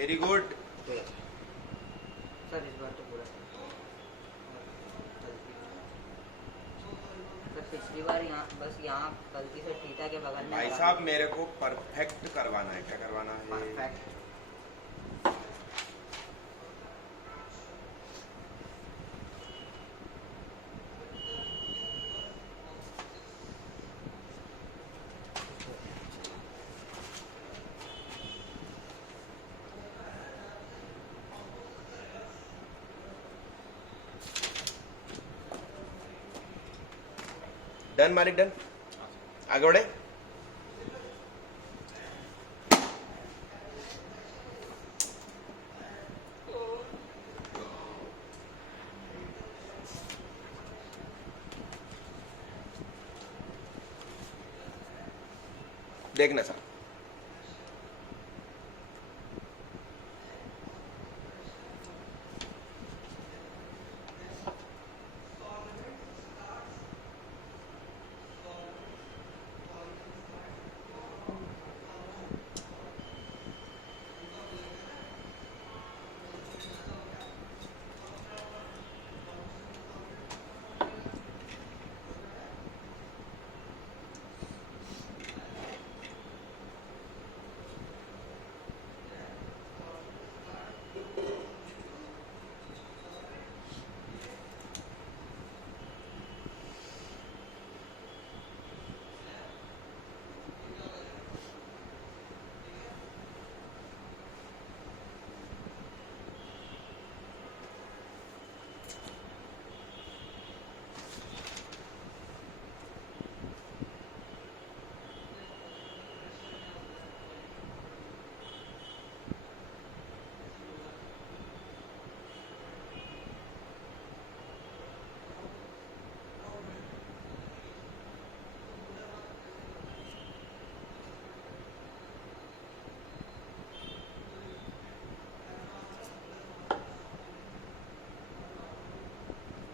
Very good. सर इस बार तो पूरा सर पिछली बार यहाँ बस यहाँ गलती से थीटा के बगल में भाई साहब मेरे को परफेक्ट करवाना है। क्या करवाना है? परफेक्ट। डन मालिक, डन। आगे बढ़े। देखना साहब,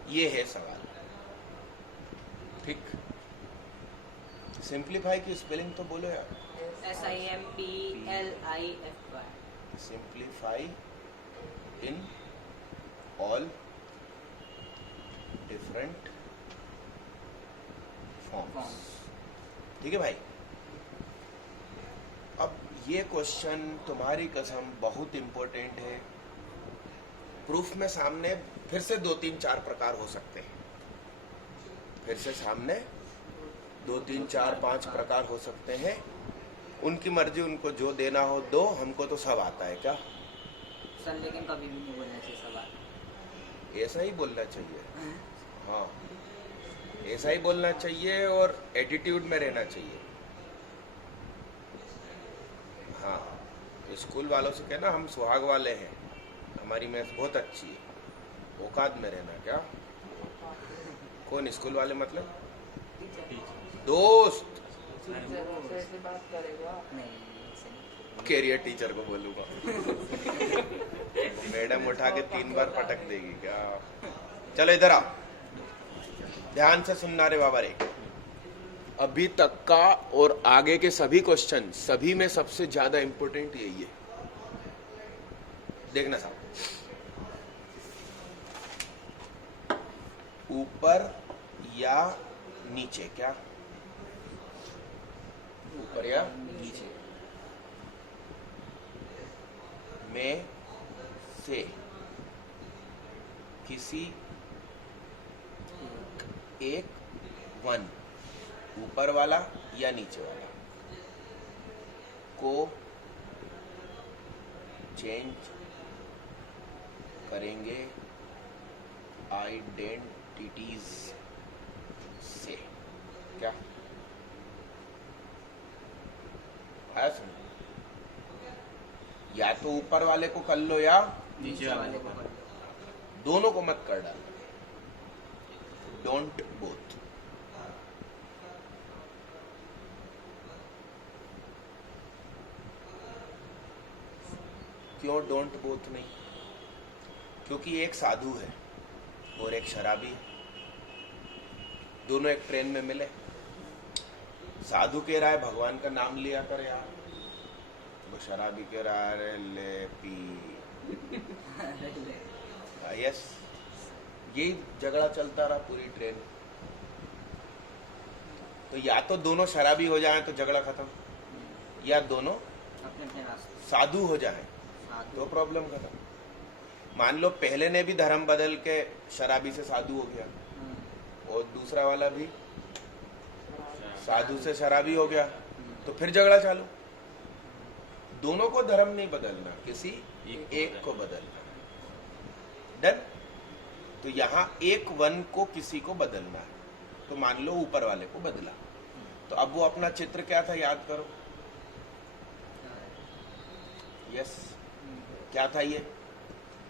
ये है सवाल। ठीक, सिंप्लीफाई की स्पेलिंग तो बोलो यार। SIMPLIFY। Simplify in all different forms. ठीक है भाई। अब ये क्वेश्चन तुम्हारी कसम बहुत इंपॉर्टेंट है। प्रूफ में सामने फिर से 2 3 4 प्रकार हो सकते हैं। फिर से सामने 2 3 4 5 प्रकार हो सकते हैं। उनकी मर्जी, उनको जो देना हो दो, हमको तो सब आता है। क्या सर लेकिन कभी भी नहीं बोलना चाहिए सवाल। ऐसा ही बोलना चाहिए। हाँ, ऐसा ही बोलना चाहिए और एटीट्यूड में रहना चाहिए। हाँ, स्कूल वालों से कहना हम सुहाग वाले हैं, हमारी मैथ बहुत अच्छी है, औकात में रहना। क्या कौन स्कूल वाले मतलब? दोस्त। टीचर से बात करेगा। नहीं ऐसे नहीं। कैरियर टीचर को बोलूंगा। मैडम उठा के 3 बार पटक देगी। क्या? चलो इधर आ, ध्यान से सुनना रे बाबा रे। अभी तक का और आगे के सभी क्वेश्चन, सभी में सबसे ज्यादा इंपॉर्टेंट यही है। देखना साहब, ऊपर या नीचे? क्या ऊपर या नीचे? में से किसी एक वन, ऊपर वाला या नीचे वाला, को चेंज करेंगे आइडेंटिटीज से। क्या आया सुन? या तो ऊपर वाले को कर लो या नीचे वाले को। दोनों को मत कर डालो। Don't both. क्यों डोंट बोथ नहीं? क्योंकि एक साधु है और एक शराबी है, दोनों एक ट्रेन में मिले। साधु कह रहा है भगवान का नाम लिया कर यार, तो शराबी कह रहा है ले पी। यस, यही झगड़ा चलता रहा पूरी ट्रेन। तो या तो दोनों शराबी हो जाएं तो झगड़ा खत्म, या दोनों अपने अपने रास्ते साधु हो जाएं साधु। तो प्रॉब्लम खत्म। मान लो पहले ने भी धर्म बदल के शराबी से साधु हो गया, और दूसरा वाला भी साधु से शराबी हो गया, तो फिर झगड़ा चालू। दोनों को धर्म नहीं बदलना, किसी एक को बदलना। डन। तो यहाँ एक वन को किसी को बदलना है, तो मान लो ऊपर वाले को बदला, तो अब वो अपना चित्र क्या था याद करो। यस, क्या था ये?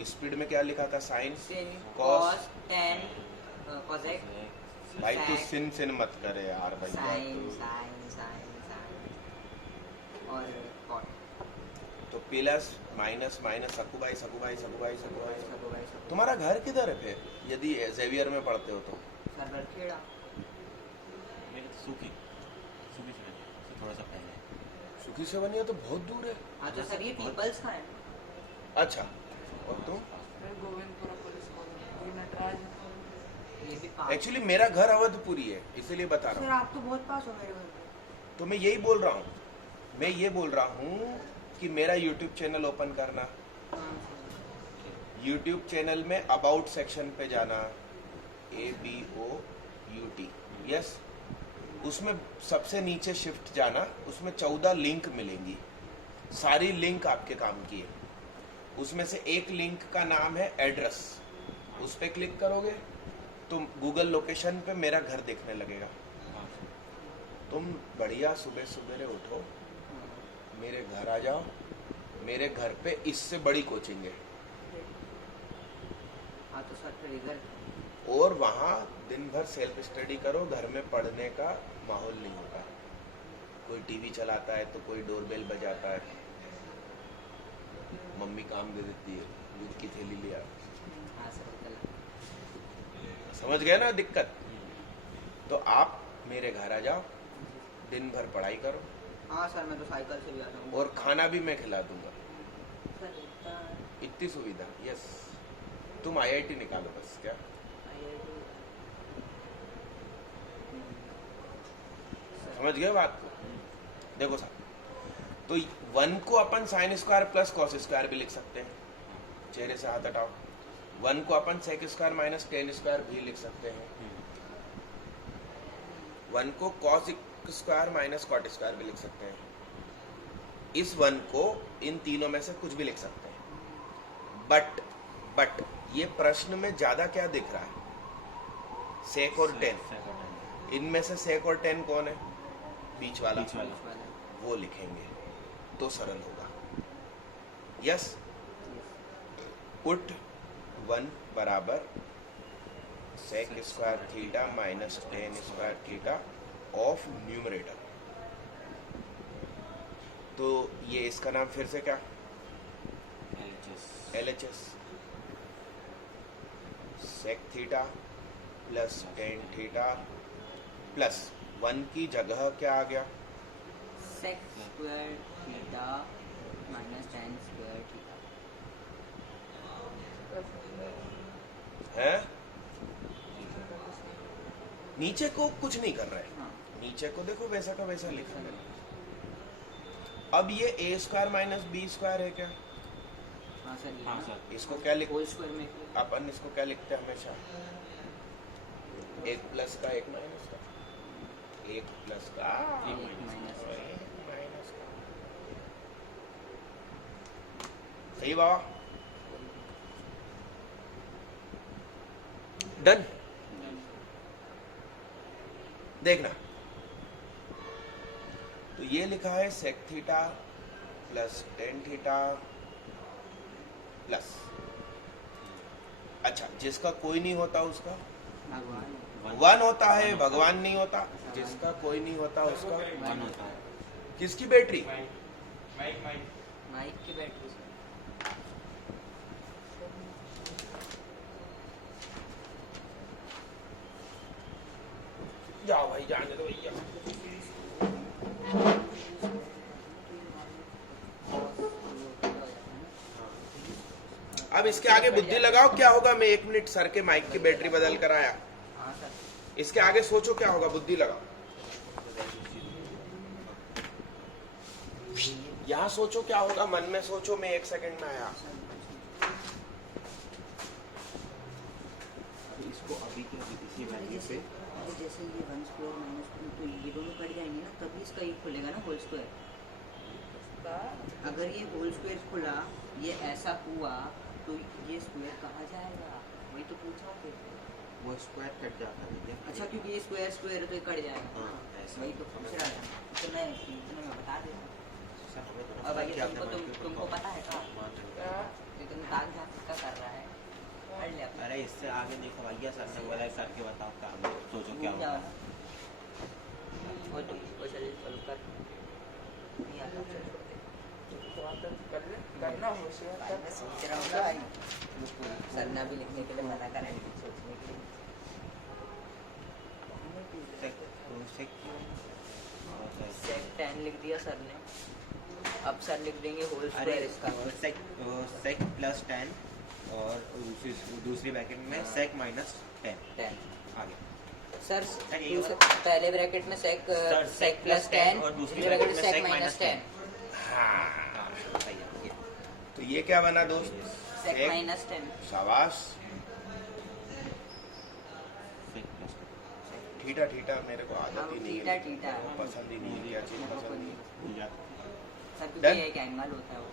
स्पीड में क्या लिखा था? साइंस कॉस टेन कोसेक भाई तू सिन सिन मत करे यार भाई। साइन साइन साइन साइन और कॉट। तो प्लस माइनस माइनस सकूबाई सकूबाई सकूबाई सकूबाई। सगोबाई तुम्हारा घर किधर है फिर, यदि जेवियर में पढ़ते हो तो? सरवर खेड़ा। मेरे तो सूखी सूखी से बनी, थोड़ा सा पहले। सुखी से बनिया तो बहुत दूर है। हाँ तो सर ये पीपल्स का है। अच्छा, और तुम? फिर गोविंदपुरा पुलिस कॉलोनी, ये नटराज। ये भी पास। एक्चुअली मेरा घर अवधपुरी है, इसीलिए बता सर रहा हूँ। आप तो बहुत पास हो मेरे घर पे। तो मैं यही बोल रहा हूँ, मैं ये बोल रहा हूँ कि मेरा यूट्यूब चैनल ओपन करना। हाँ, सर। यूट्यूब चैनल में अबाउट सेक्शन पे जाना, ABOUT, यस। उसमें सबसे नीचे शिफ्ट जाना, उसमें 14 लिंक मिलेंगी, सारी लिंक आपके काम की है। उसमें से एक लिंक का नाम है एड्रेस, उस पर क्लिक करोगे तो गूगल लोकेशन पे मेरा घर देखने लगेगा। तुम बढ़िया सुबह सुबह उठो, मेरे घर आ जाओ, मेरे घर पे इससे बड़ी कोचिंग है, हाँ तो सर फिर इधर और वहाँ दिन भर सेल्फ स्टडी करो। घर में पढ़ने का माहौल नहीं होता, कोई टीवी चलाता है तो कोई डोरबेल बजाता है, मम्मी काम दे देती है, दूध की थैली ले आओ। हाँ सर इधर। समझ गए ना दिक्कत? तो आप मेरे घर आ जाओ, दिन भर पढ़ाई करो, हाँ सर मैं तो साइकिल से भी आता हूँ। और खाना भी मैं खिला दूंगा। सर इतना इतनी सुविधा। यस, तुम IIT निकालो बस। क्या समझ गए बात को? देखो साहब, तो 1 को अपन sine square plus cos square भी लिख सकते हैं, चेहरे से हाथ हटाओ। 1 को अपन sec square minus tan square भी लिख सकते हैं। 1 को cos square minus cot square भी लिख सकते हैं। इस 1 को इन तीनों में से कुछ भी लिख सकते हैं। बट ये प्रश्न में ज्यादा क्या दिख रहा है? सेक और टेन। इनमें से सेक और टेन कौन है? बीच वाला। वो लिखेंगे तो सरल होगा। यस, पुट 1 बराबर sec square theta minus tan square theta of numerator. तो ये इसका नाम फिर से क्या? LHS। Sec theta plus tan theta plus 1 की जगह क्या आ गया? Sec square theta minus tan square theta. है? नीचे को कुछ नहीं कर रहे हैं, हाँ नीचे को देखो वैसा का वैसा लिखा है। अब ये A square minus B square है क्या? हाँ सर ये हाँ ना सर। इसको क्या लिख, होल स्क्वायर में अपन इसको क्या लिखते हैं हमेशा? एक प्लस का एक माइनस का, एक प्लस का एक माइनस का। एक माइनस का। सही बाबा? डन। देखना, तो ये लिखा है sec theta plus tan theta plus, अच्छा जिसका कोई नहीं होता उसका भगवान 1 होता है, भगवान नहीं होता। जिसका कोई नहीं होता उसका 1 होता है। किसकी बैटरी? माइक की बैटरी से। जाओ भाई, जाने दो भैया। अब इसके आगे बुद्धि लगाओ क्या होगा। मैं 1 मिनट सर के माइक की बैटरी बदल कर आया। हाँ सर। इसके आगे सोचो क्या होगा, बुद्धि लगाओ। यहाँ सोचो क्या होगा, मन में सोचो। मैं 1 सेकंड में आया। इसको अभी के इसी वैल्यू जैसे पे जैसे ये 1 स्क्वायर माइनस 2, तो ये दोनों कट जाएंगे ना, तभी इसका ये खुलेगा ना होल स्क्वायर। अगर ये होल स्क्वायर खुला, ये ऐसा हुआ, तो ये स्क्वायर कहाँ जाएगा? वही तो पूछा फिर। वो स्क्वायर कट जाता है। अच्छा, क्योंकि ये स्क्वायर स्क्वायर है तो ये कट जाएगा। हाँ, ऐसा। वही तो पूछ रहा था। इतना मैं बता देता हूँ। सर, हमें तो ना अब पता ये कि आपने तुमको मान के पता है का? मान लिया। लेकिन काग जहाँ तक का कर रहा है, पढ़ लिया अपने। अरे इससे आगे देखो भैया, सर ने बोला सर के बताओ क्या होगा, सोचो क्या घूम होगा। जाओ ना। वो तुम वो चल चलो कर। नहीं आता चल छोड़ दे। करना होशियार मैं सोच रहा हूँ भाई, सरना भी लिखने के लिए मना करें, सोचने के लिए। सेक 10 लिख दिया सर ने। अब सर लिख देंगे होल अरे स्क्वायर इसका। सेक प्लस 10 और दूसरी ब्रैकेट में सेक माइनस 10 10 आगे। सर सर, ये पहले ब्रैकेट में सेक सर, सेक प्लस 10 और दूसरी ब्रैकेट ब्रैकेट में में सेक sec माइनस minus 10। हाँ, सही है, ये। तो ये क्या बना दोस्त? सेक sec माइनस 10। शाबाश। Sec plus 10। ठीठा ठीठा मेरे को आदत अब ही नहीं ठीठा है, ठीठा। पसंद ही नहीं है। क्या चीज पसंद नहीं है? भूल जाते। Sir Done? क्योंकि एक एंगल होता है वो।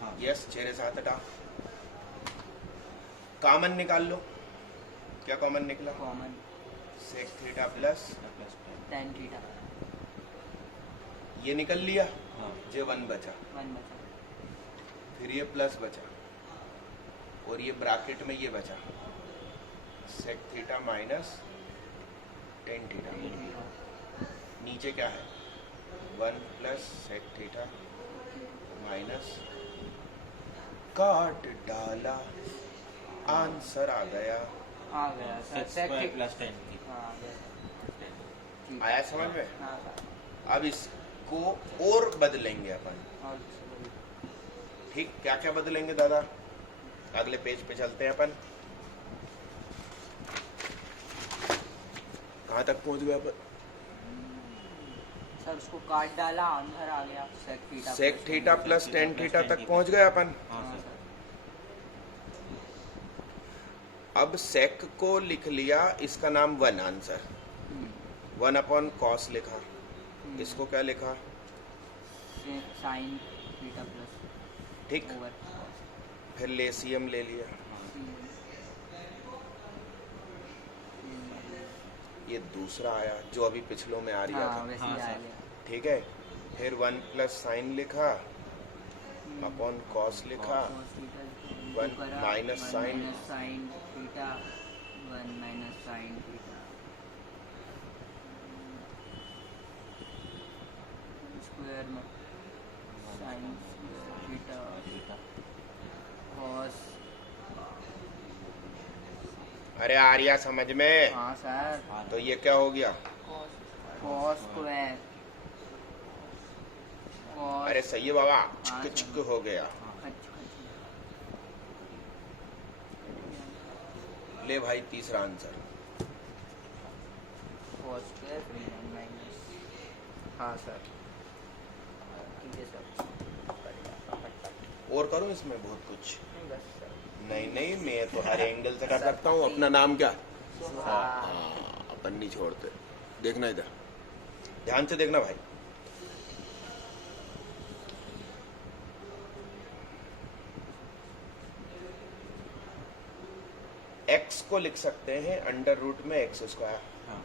हाँ, यस, 6 7 हटा। कॉमन निकाल लो। क्या कॉमन निकला? Common sec theta plus plus 10। 10 theta. ये निकल लिया, हाँ, जे 1 बचा। 1 बचा। फिर ये प्लस बचा और ये ब्रैकेट में ये बचा सेक थीटा माइनस 10 थीटा। नीचे क्या है? 1 प्लस सेक थीटा माइनस, काट डाला, आंसर आ गया। आ गया सर। सेक सेक स्क्वायर प्लस 10 की। हाँ आ गया सर। ठीक। आया समझ में? हाँ सर। अब इसको और बदलेंगे अपन। और ठीक, क्या क्या बदलेंगे दादा? अगले पेज पे चलते हैं अपन। कहाँ तक पहुंच गए अपन? सर उसको काट डाला, आंसर आ गया sec theta. Sec theta plus 10 theta तक पहुंच गए अपन। हाँ हाँ सर। सर। अब सेक को लिख लिया, इसका नाम 1 आंसर। 1 अपॉन कॉस लिखा। इसको क्या लिखा? साइन थीटा प्लस ठीक, ओवर फिर लेसियम ले लिया। ये दूसरा आया जो अभी पिछलों में आ रही हाँ था। वैसे हाँ, ही आ सर। गया। ठीक है, फिर 1 प्लस साइन लिखा अपॉन कॉस लिखा। One minus sin. Sign theta 1 minus sine theta square में साइन थीटा कॉस। अरे आर्या समझ में? हाँ सर। तो ये क्या हो गया? Cos square. अरे सही है बाबा, हाँ, चिक चिक हो गया। ले भाई तीसरा आंसर। Cos square minus. हाँ सर। ठीक है सर। और करूं इसमें बहुत कुछ? नहीं बस सर। नहीं नहीं, मैं तो हर एंगल से कर सकता हूँ। अपना नाम क्या? हाँ। हाँ, अपन नहीं छोड़ते। देखना इधर, ध्यान से देखना भाई। एक्स को लिख सकते हैं अंडर रूट में एक्स स्क्वायर। हाँ,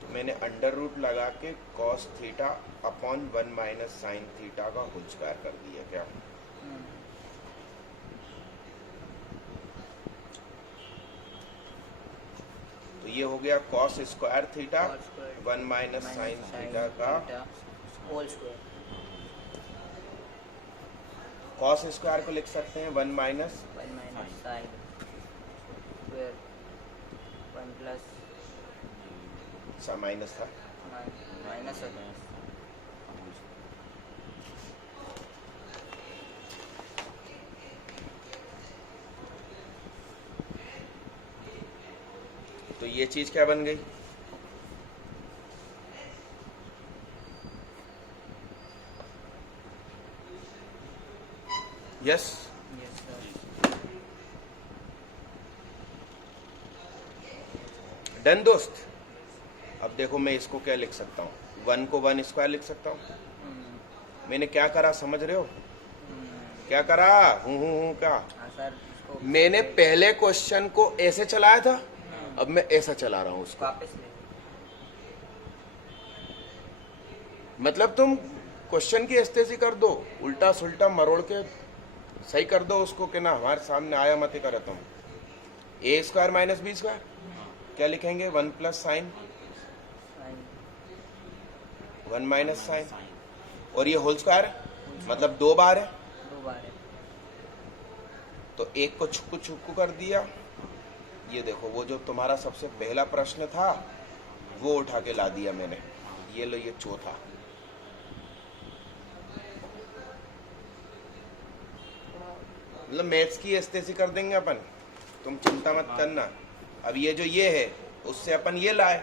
तो मैंने अंडर रूट लगा के cos theta upon 1 minus sine theta का होल स्क्वायर कर दिया। क्या? तो ये हो गया cos square theta 1 minus sine theta का होल स्क्वायर। कॉस स्क्वायर को लिख सकते हैं 1 minus 1 minus sine square 1 plus minus था माइनस तो ये चीज क्या बन गई? Yes, yes sir. डन दोस्त। अब देखो मैं इसको क्या लिख सकता हूँ, 1 को 1 स्क्वायर लिख सकता हूँ। मैंने क्या करा समझ रहे हो? क्या करा? हूँ क्या? हाँ सर, इसको मैंने पहले क्वेश्चन को ऐसे चलाया था, अब मैं ऐसा चला रहा हूँ उसको। वापस ले। मतलब तुम क्वेश्चन की एस्तेसी कर दो, उल्टा सुल्टा मरोड़ के सही कर दो उसको, कि ना हमारे सामने आया मत ही करे तुम। ए स्क्वायर माइनस बी स्क्वायर क्या लिखेंगे? 1 प्लस साइन, 1 माइनस साइन, और ये होल स्क्वायर मतलब 2 बार है, 2 बार है। तो एक को छुक्कू छुक्कू कर दिया। ये देखो वो जो तुम्हारा सबसे पहला प्रश्न था वो उठा के ला दिया मैंने। ये लो, ये चौथा। मतलब मैथ्स की एस्तेसी कर देंगे अपन, तुम चिंता मत करना। अब ये जो ये है उससे अपन ये लाए,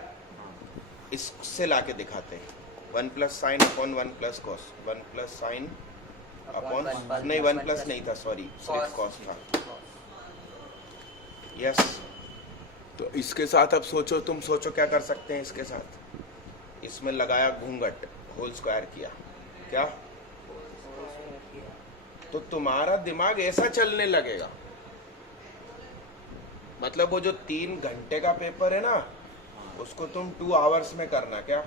इससे लाके दिखाते हैं। 1 plus sine upon 1 plus cos, 1 plus sine upon, नहीं 1 प्लस नहीं था, सॉरी सिर्फ कॉस था। यस, तो इसके साथ अब सोचो, तुम सोचो क्या कर सकते हैं इसके साथ। इसमें लगाया घूंघट, होल स्क्वायर किया, क्या? तो तुम्हारा दिमाग ऐसा चलने लगेगा। मतलब वो जो 3 घंटे का पेपर है ना, उसको तुम 2 आवर्स में करना, क्या?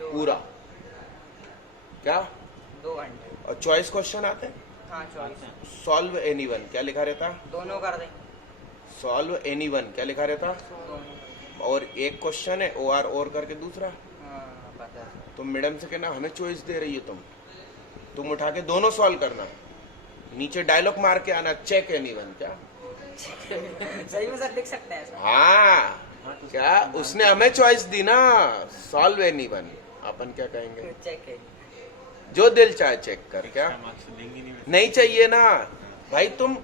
पूरा, क्या? 2 घंटे। और चॉइस क्वेश्चन आते हैं, हाँ चॉइस सॉल्व एनीवन क्या लिखा रहता? दोनों कर दें। सॉल्व एनीवन क्या लिखा रहता? दोनों। और एक क्वेश्चन है OR और करके दूसरा। हाँ पता है। तुम मैडम से कहना हमें चॉइस दे रही हो तुम उठा के दोनों सॉल्व करना, नीचे डायलॉग मार के आना, चेक एनीवन, क्या? सही में सर लिख सकते हैं ऐसा? हाँ, क्या उसने हमें चॉइस दी ना, सॉल्व एनीवन। अपन क्या कहेंगे? चेक है। जो दिल चाहे चेक कर, क्या? मार्क्स देंगे नहीं वैसे। नहीं चाहिए ना भाई। तुम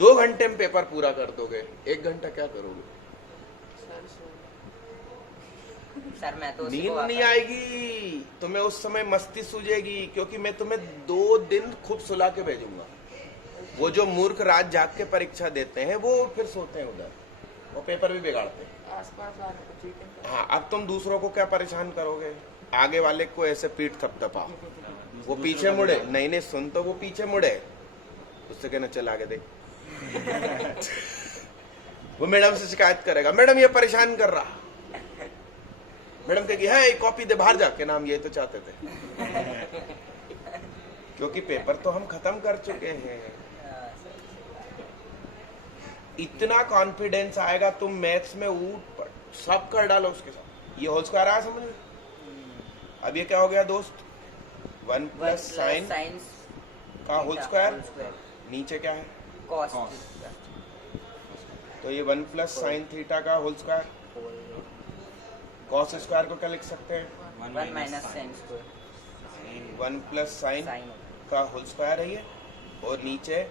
2 घंटे में पेपर पूरा कर दोगे, 1 घंटा क्या करोगे? सर मैं तो नींद नहीं आएगी तुम्हें, उस समय मस्ती सूझेगी, क्योंकि मैं तुम्हें 2 दिन खुद सुला के भेजूंगा। वो जो मूर्ख रात जाग के परीक्षा देते हैं वो फिर सोते हैं उधर, वो पेपर भी बिगाड़ते हैं। आसपास वाले को चीटिंग हाँ, अब तुम दूसरों को क्या परेशान करोगे? आगे वाले को ऐसे पीठ थपथपा, वो पीछे मुड़े, नहीं सुन, तो वो पीछे मुड़े, उससे कहना चल आगे देख। वो मैडम से शिकायत करेगा, मैडम ये परेशान कर रहा। मैडम कहेगी है कॉपी दे बाहर जाके, नाम ये तो चाहते थे। क्योंकि पेपर तो हम खत्म कर चुके हैं। इतना कॉन्फिडेंस आएगा, तुम मैथ्स में ऊट पट सब कर डालो उसके साथ। ये होल स्क्वायर आया समझ में? अब ये क्या हो गया दोस्त? 1 प्लस साइन का होल स्क्वायर, नीचे क्या है? कॉस। तो ये 1 प्लस साइन थीटा का होल स्क्वायर। कॉस स्क्वायर को क्या लिख सकते हैं? 1 minus sine square. 1 plus sine sine का होल स्क्वायर है ये, और नीचे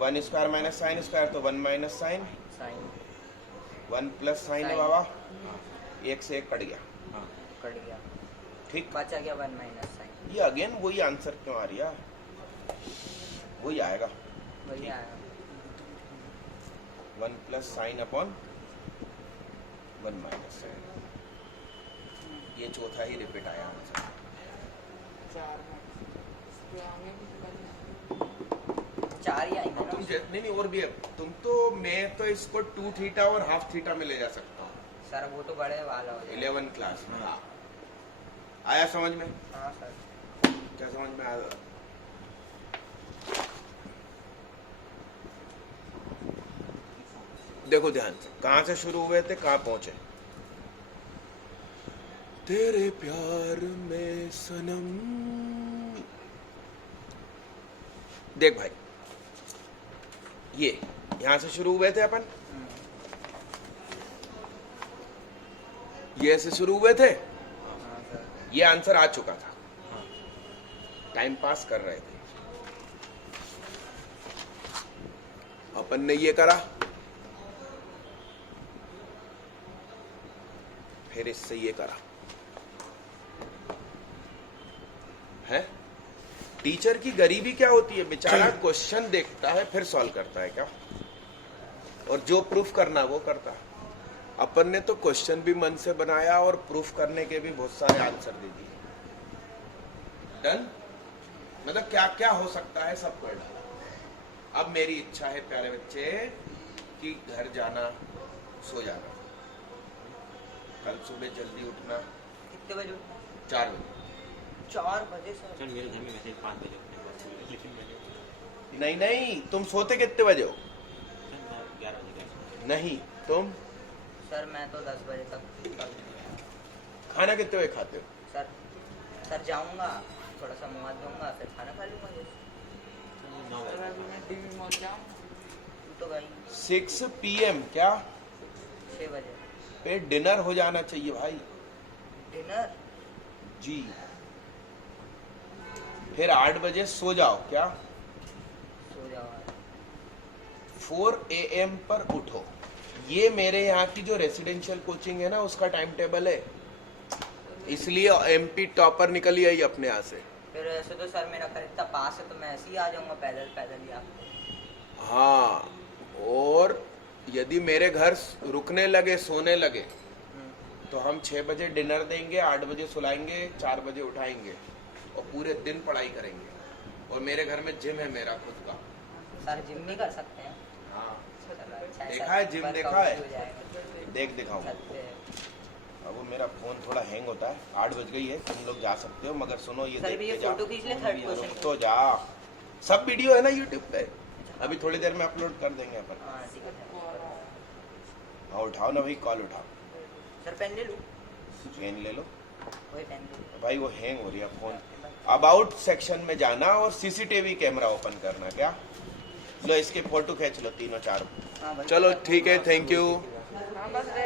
1 स्क्वायर माइनस साइन स्क्वायर, तो 1 minus sine, sine 1 plus sine है बाबा, 1 से 1 कट गया, कट गया, ठीक। बचा गया 1 माइनस साइन। ये अगेन वही आंसर क्यों आ रही है? वही आएगा, वही आया। 1 plus sine upon 1 minus sine. ये चौथा ही रिपीट आया आंसर। 4 में इसके आगे भी तो करना। 4 ही आएंगे तुम ना? नहीं और भी है, तुम तो, मैं तो इसको 2 थीटा और हाफ थीटा में ले जा सकता हूँ। सर वो तो बड़े वाला हो जाएगा। 11 क्लास में। हाँ, आया समझ में? हाँ सर। क्या समझ में आया? देखो ध्यान से, कहां से शुरू हुए थे, कहां पहुंचे? तेरे प्यार में सनम। देख भाई, ये यहां से शुरू हुए थे अपन, ये से शुरू हुए थे। हाँ सर। ये आंसर आ चुका था, टाइम पास कर रहे थे अपन ने। ये करा, फिर इससे ये करा है। टीचर की गरीबी क्या होती है, बेचारा क्वेश्चन देखता है फिर सॉल्व करता है क्या, और जो प्रूफ करना वो करता है। अपन ने तो क्वेश्चन भी मन से बनाया और प्रूफ करने के भी बहुत सारे आंसर दे दिए। डन, मतलब क्या क्या हो सकता है सब कर डाला। अब मेरी इच्छा है प्यारे बच्चे कि घर जाना, सो जाना, कल सुबह जल्दी उठना, कितने बजे उठना? 4 बजे। 4 बजे सर? सर मेरे घर में वैसे 5 बजे उठने का है, लेकिन मैंने नहीं नहीं, तुम सोते कितने बजे हो? सर मैं 11 बजे का नहीं, तुम सर मैं तो 10 बजे तक खाना कितने बजे खाते हो? सर जाऊंगा, थोड़ा सा मुँह हाथ धोऊंगा, फिर खाना खा लूंगा। 9 सर बजे। अभी मैं टीवी में जाऊँ। तू तो भाई 6 PM क्या 6 बजे पे डिनर हो जाना चाहिए भाई डिनर। जी। फिर 8 बजे सो जाओ क्या, सो जाओ यार। 4 AM पर उठो। ये मेरे यहाँ की जो रेसिडेंशियल कोचिंग है ना, उसका टाइम टेबल है, इसलिए MP टॉपर निकली आई अपने यहाँ से। फिर ऐसे तो सर मेरा घर इतना पास है तो मैं ऐसे ही आ जाऊंगा पैदल पैदल ही आपको। हाँ, और यदि मेरे घर रुकने लगे, सोने लगे, तो हम 6 बजे डिनर देंगे, 8 बजे सुलाएंगे, 4 बजे उठाएंगे और पूरे दिन पढ़ाई करेंगे। और मेरे घर में जिम है मेरा खुद का। सर जिम भी कर सकते हैं? हाँ, चलो अच्छा देखा सर, है, जिम वर्कआउट देखा है? भी हो जाएगा। देख दिखाऊं। छत पे। अब वो मेरा फोन थोड़ा हैंग होता है। 8 बज गई है, तुम लोग जा सकते हो, मगर सुनो ये सर देख भी के ये जाओ। फोटो खींच ले थर्ड क्वेश्चन तो जा, सब वीडियो है ना यूट्यूब पे, अभी थोड़ी देर में अपलोड कर देंगे अपन। हाँ ठीक है। हाँ उठाओ ना भाई, कॉल उठाओ, सर पेन ले लूँ? पेन ले लो वही पेन ले लूँ। भाई, वो हैंग हो रही है फोन। अबाउट सेक्शन में जाना और CCTV कैमरा ओपन करना क्या। लो इसके फोटो खींच लो तीनों चारों। हाँ भाई। चलो ठीक है, थैंक यू। हाँ बस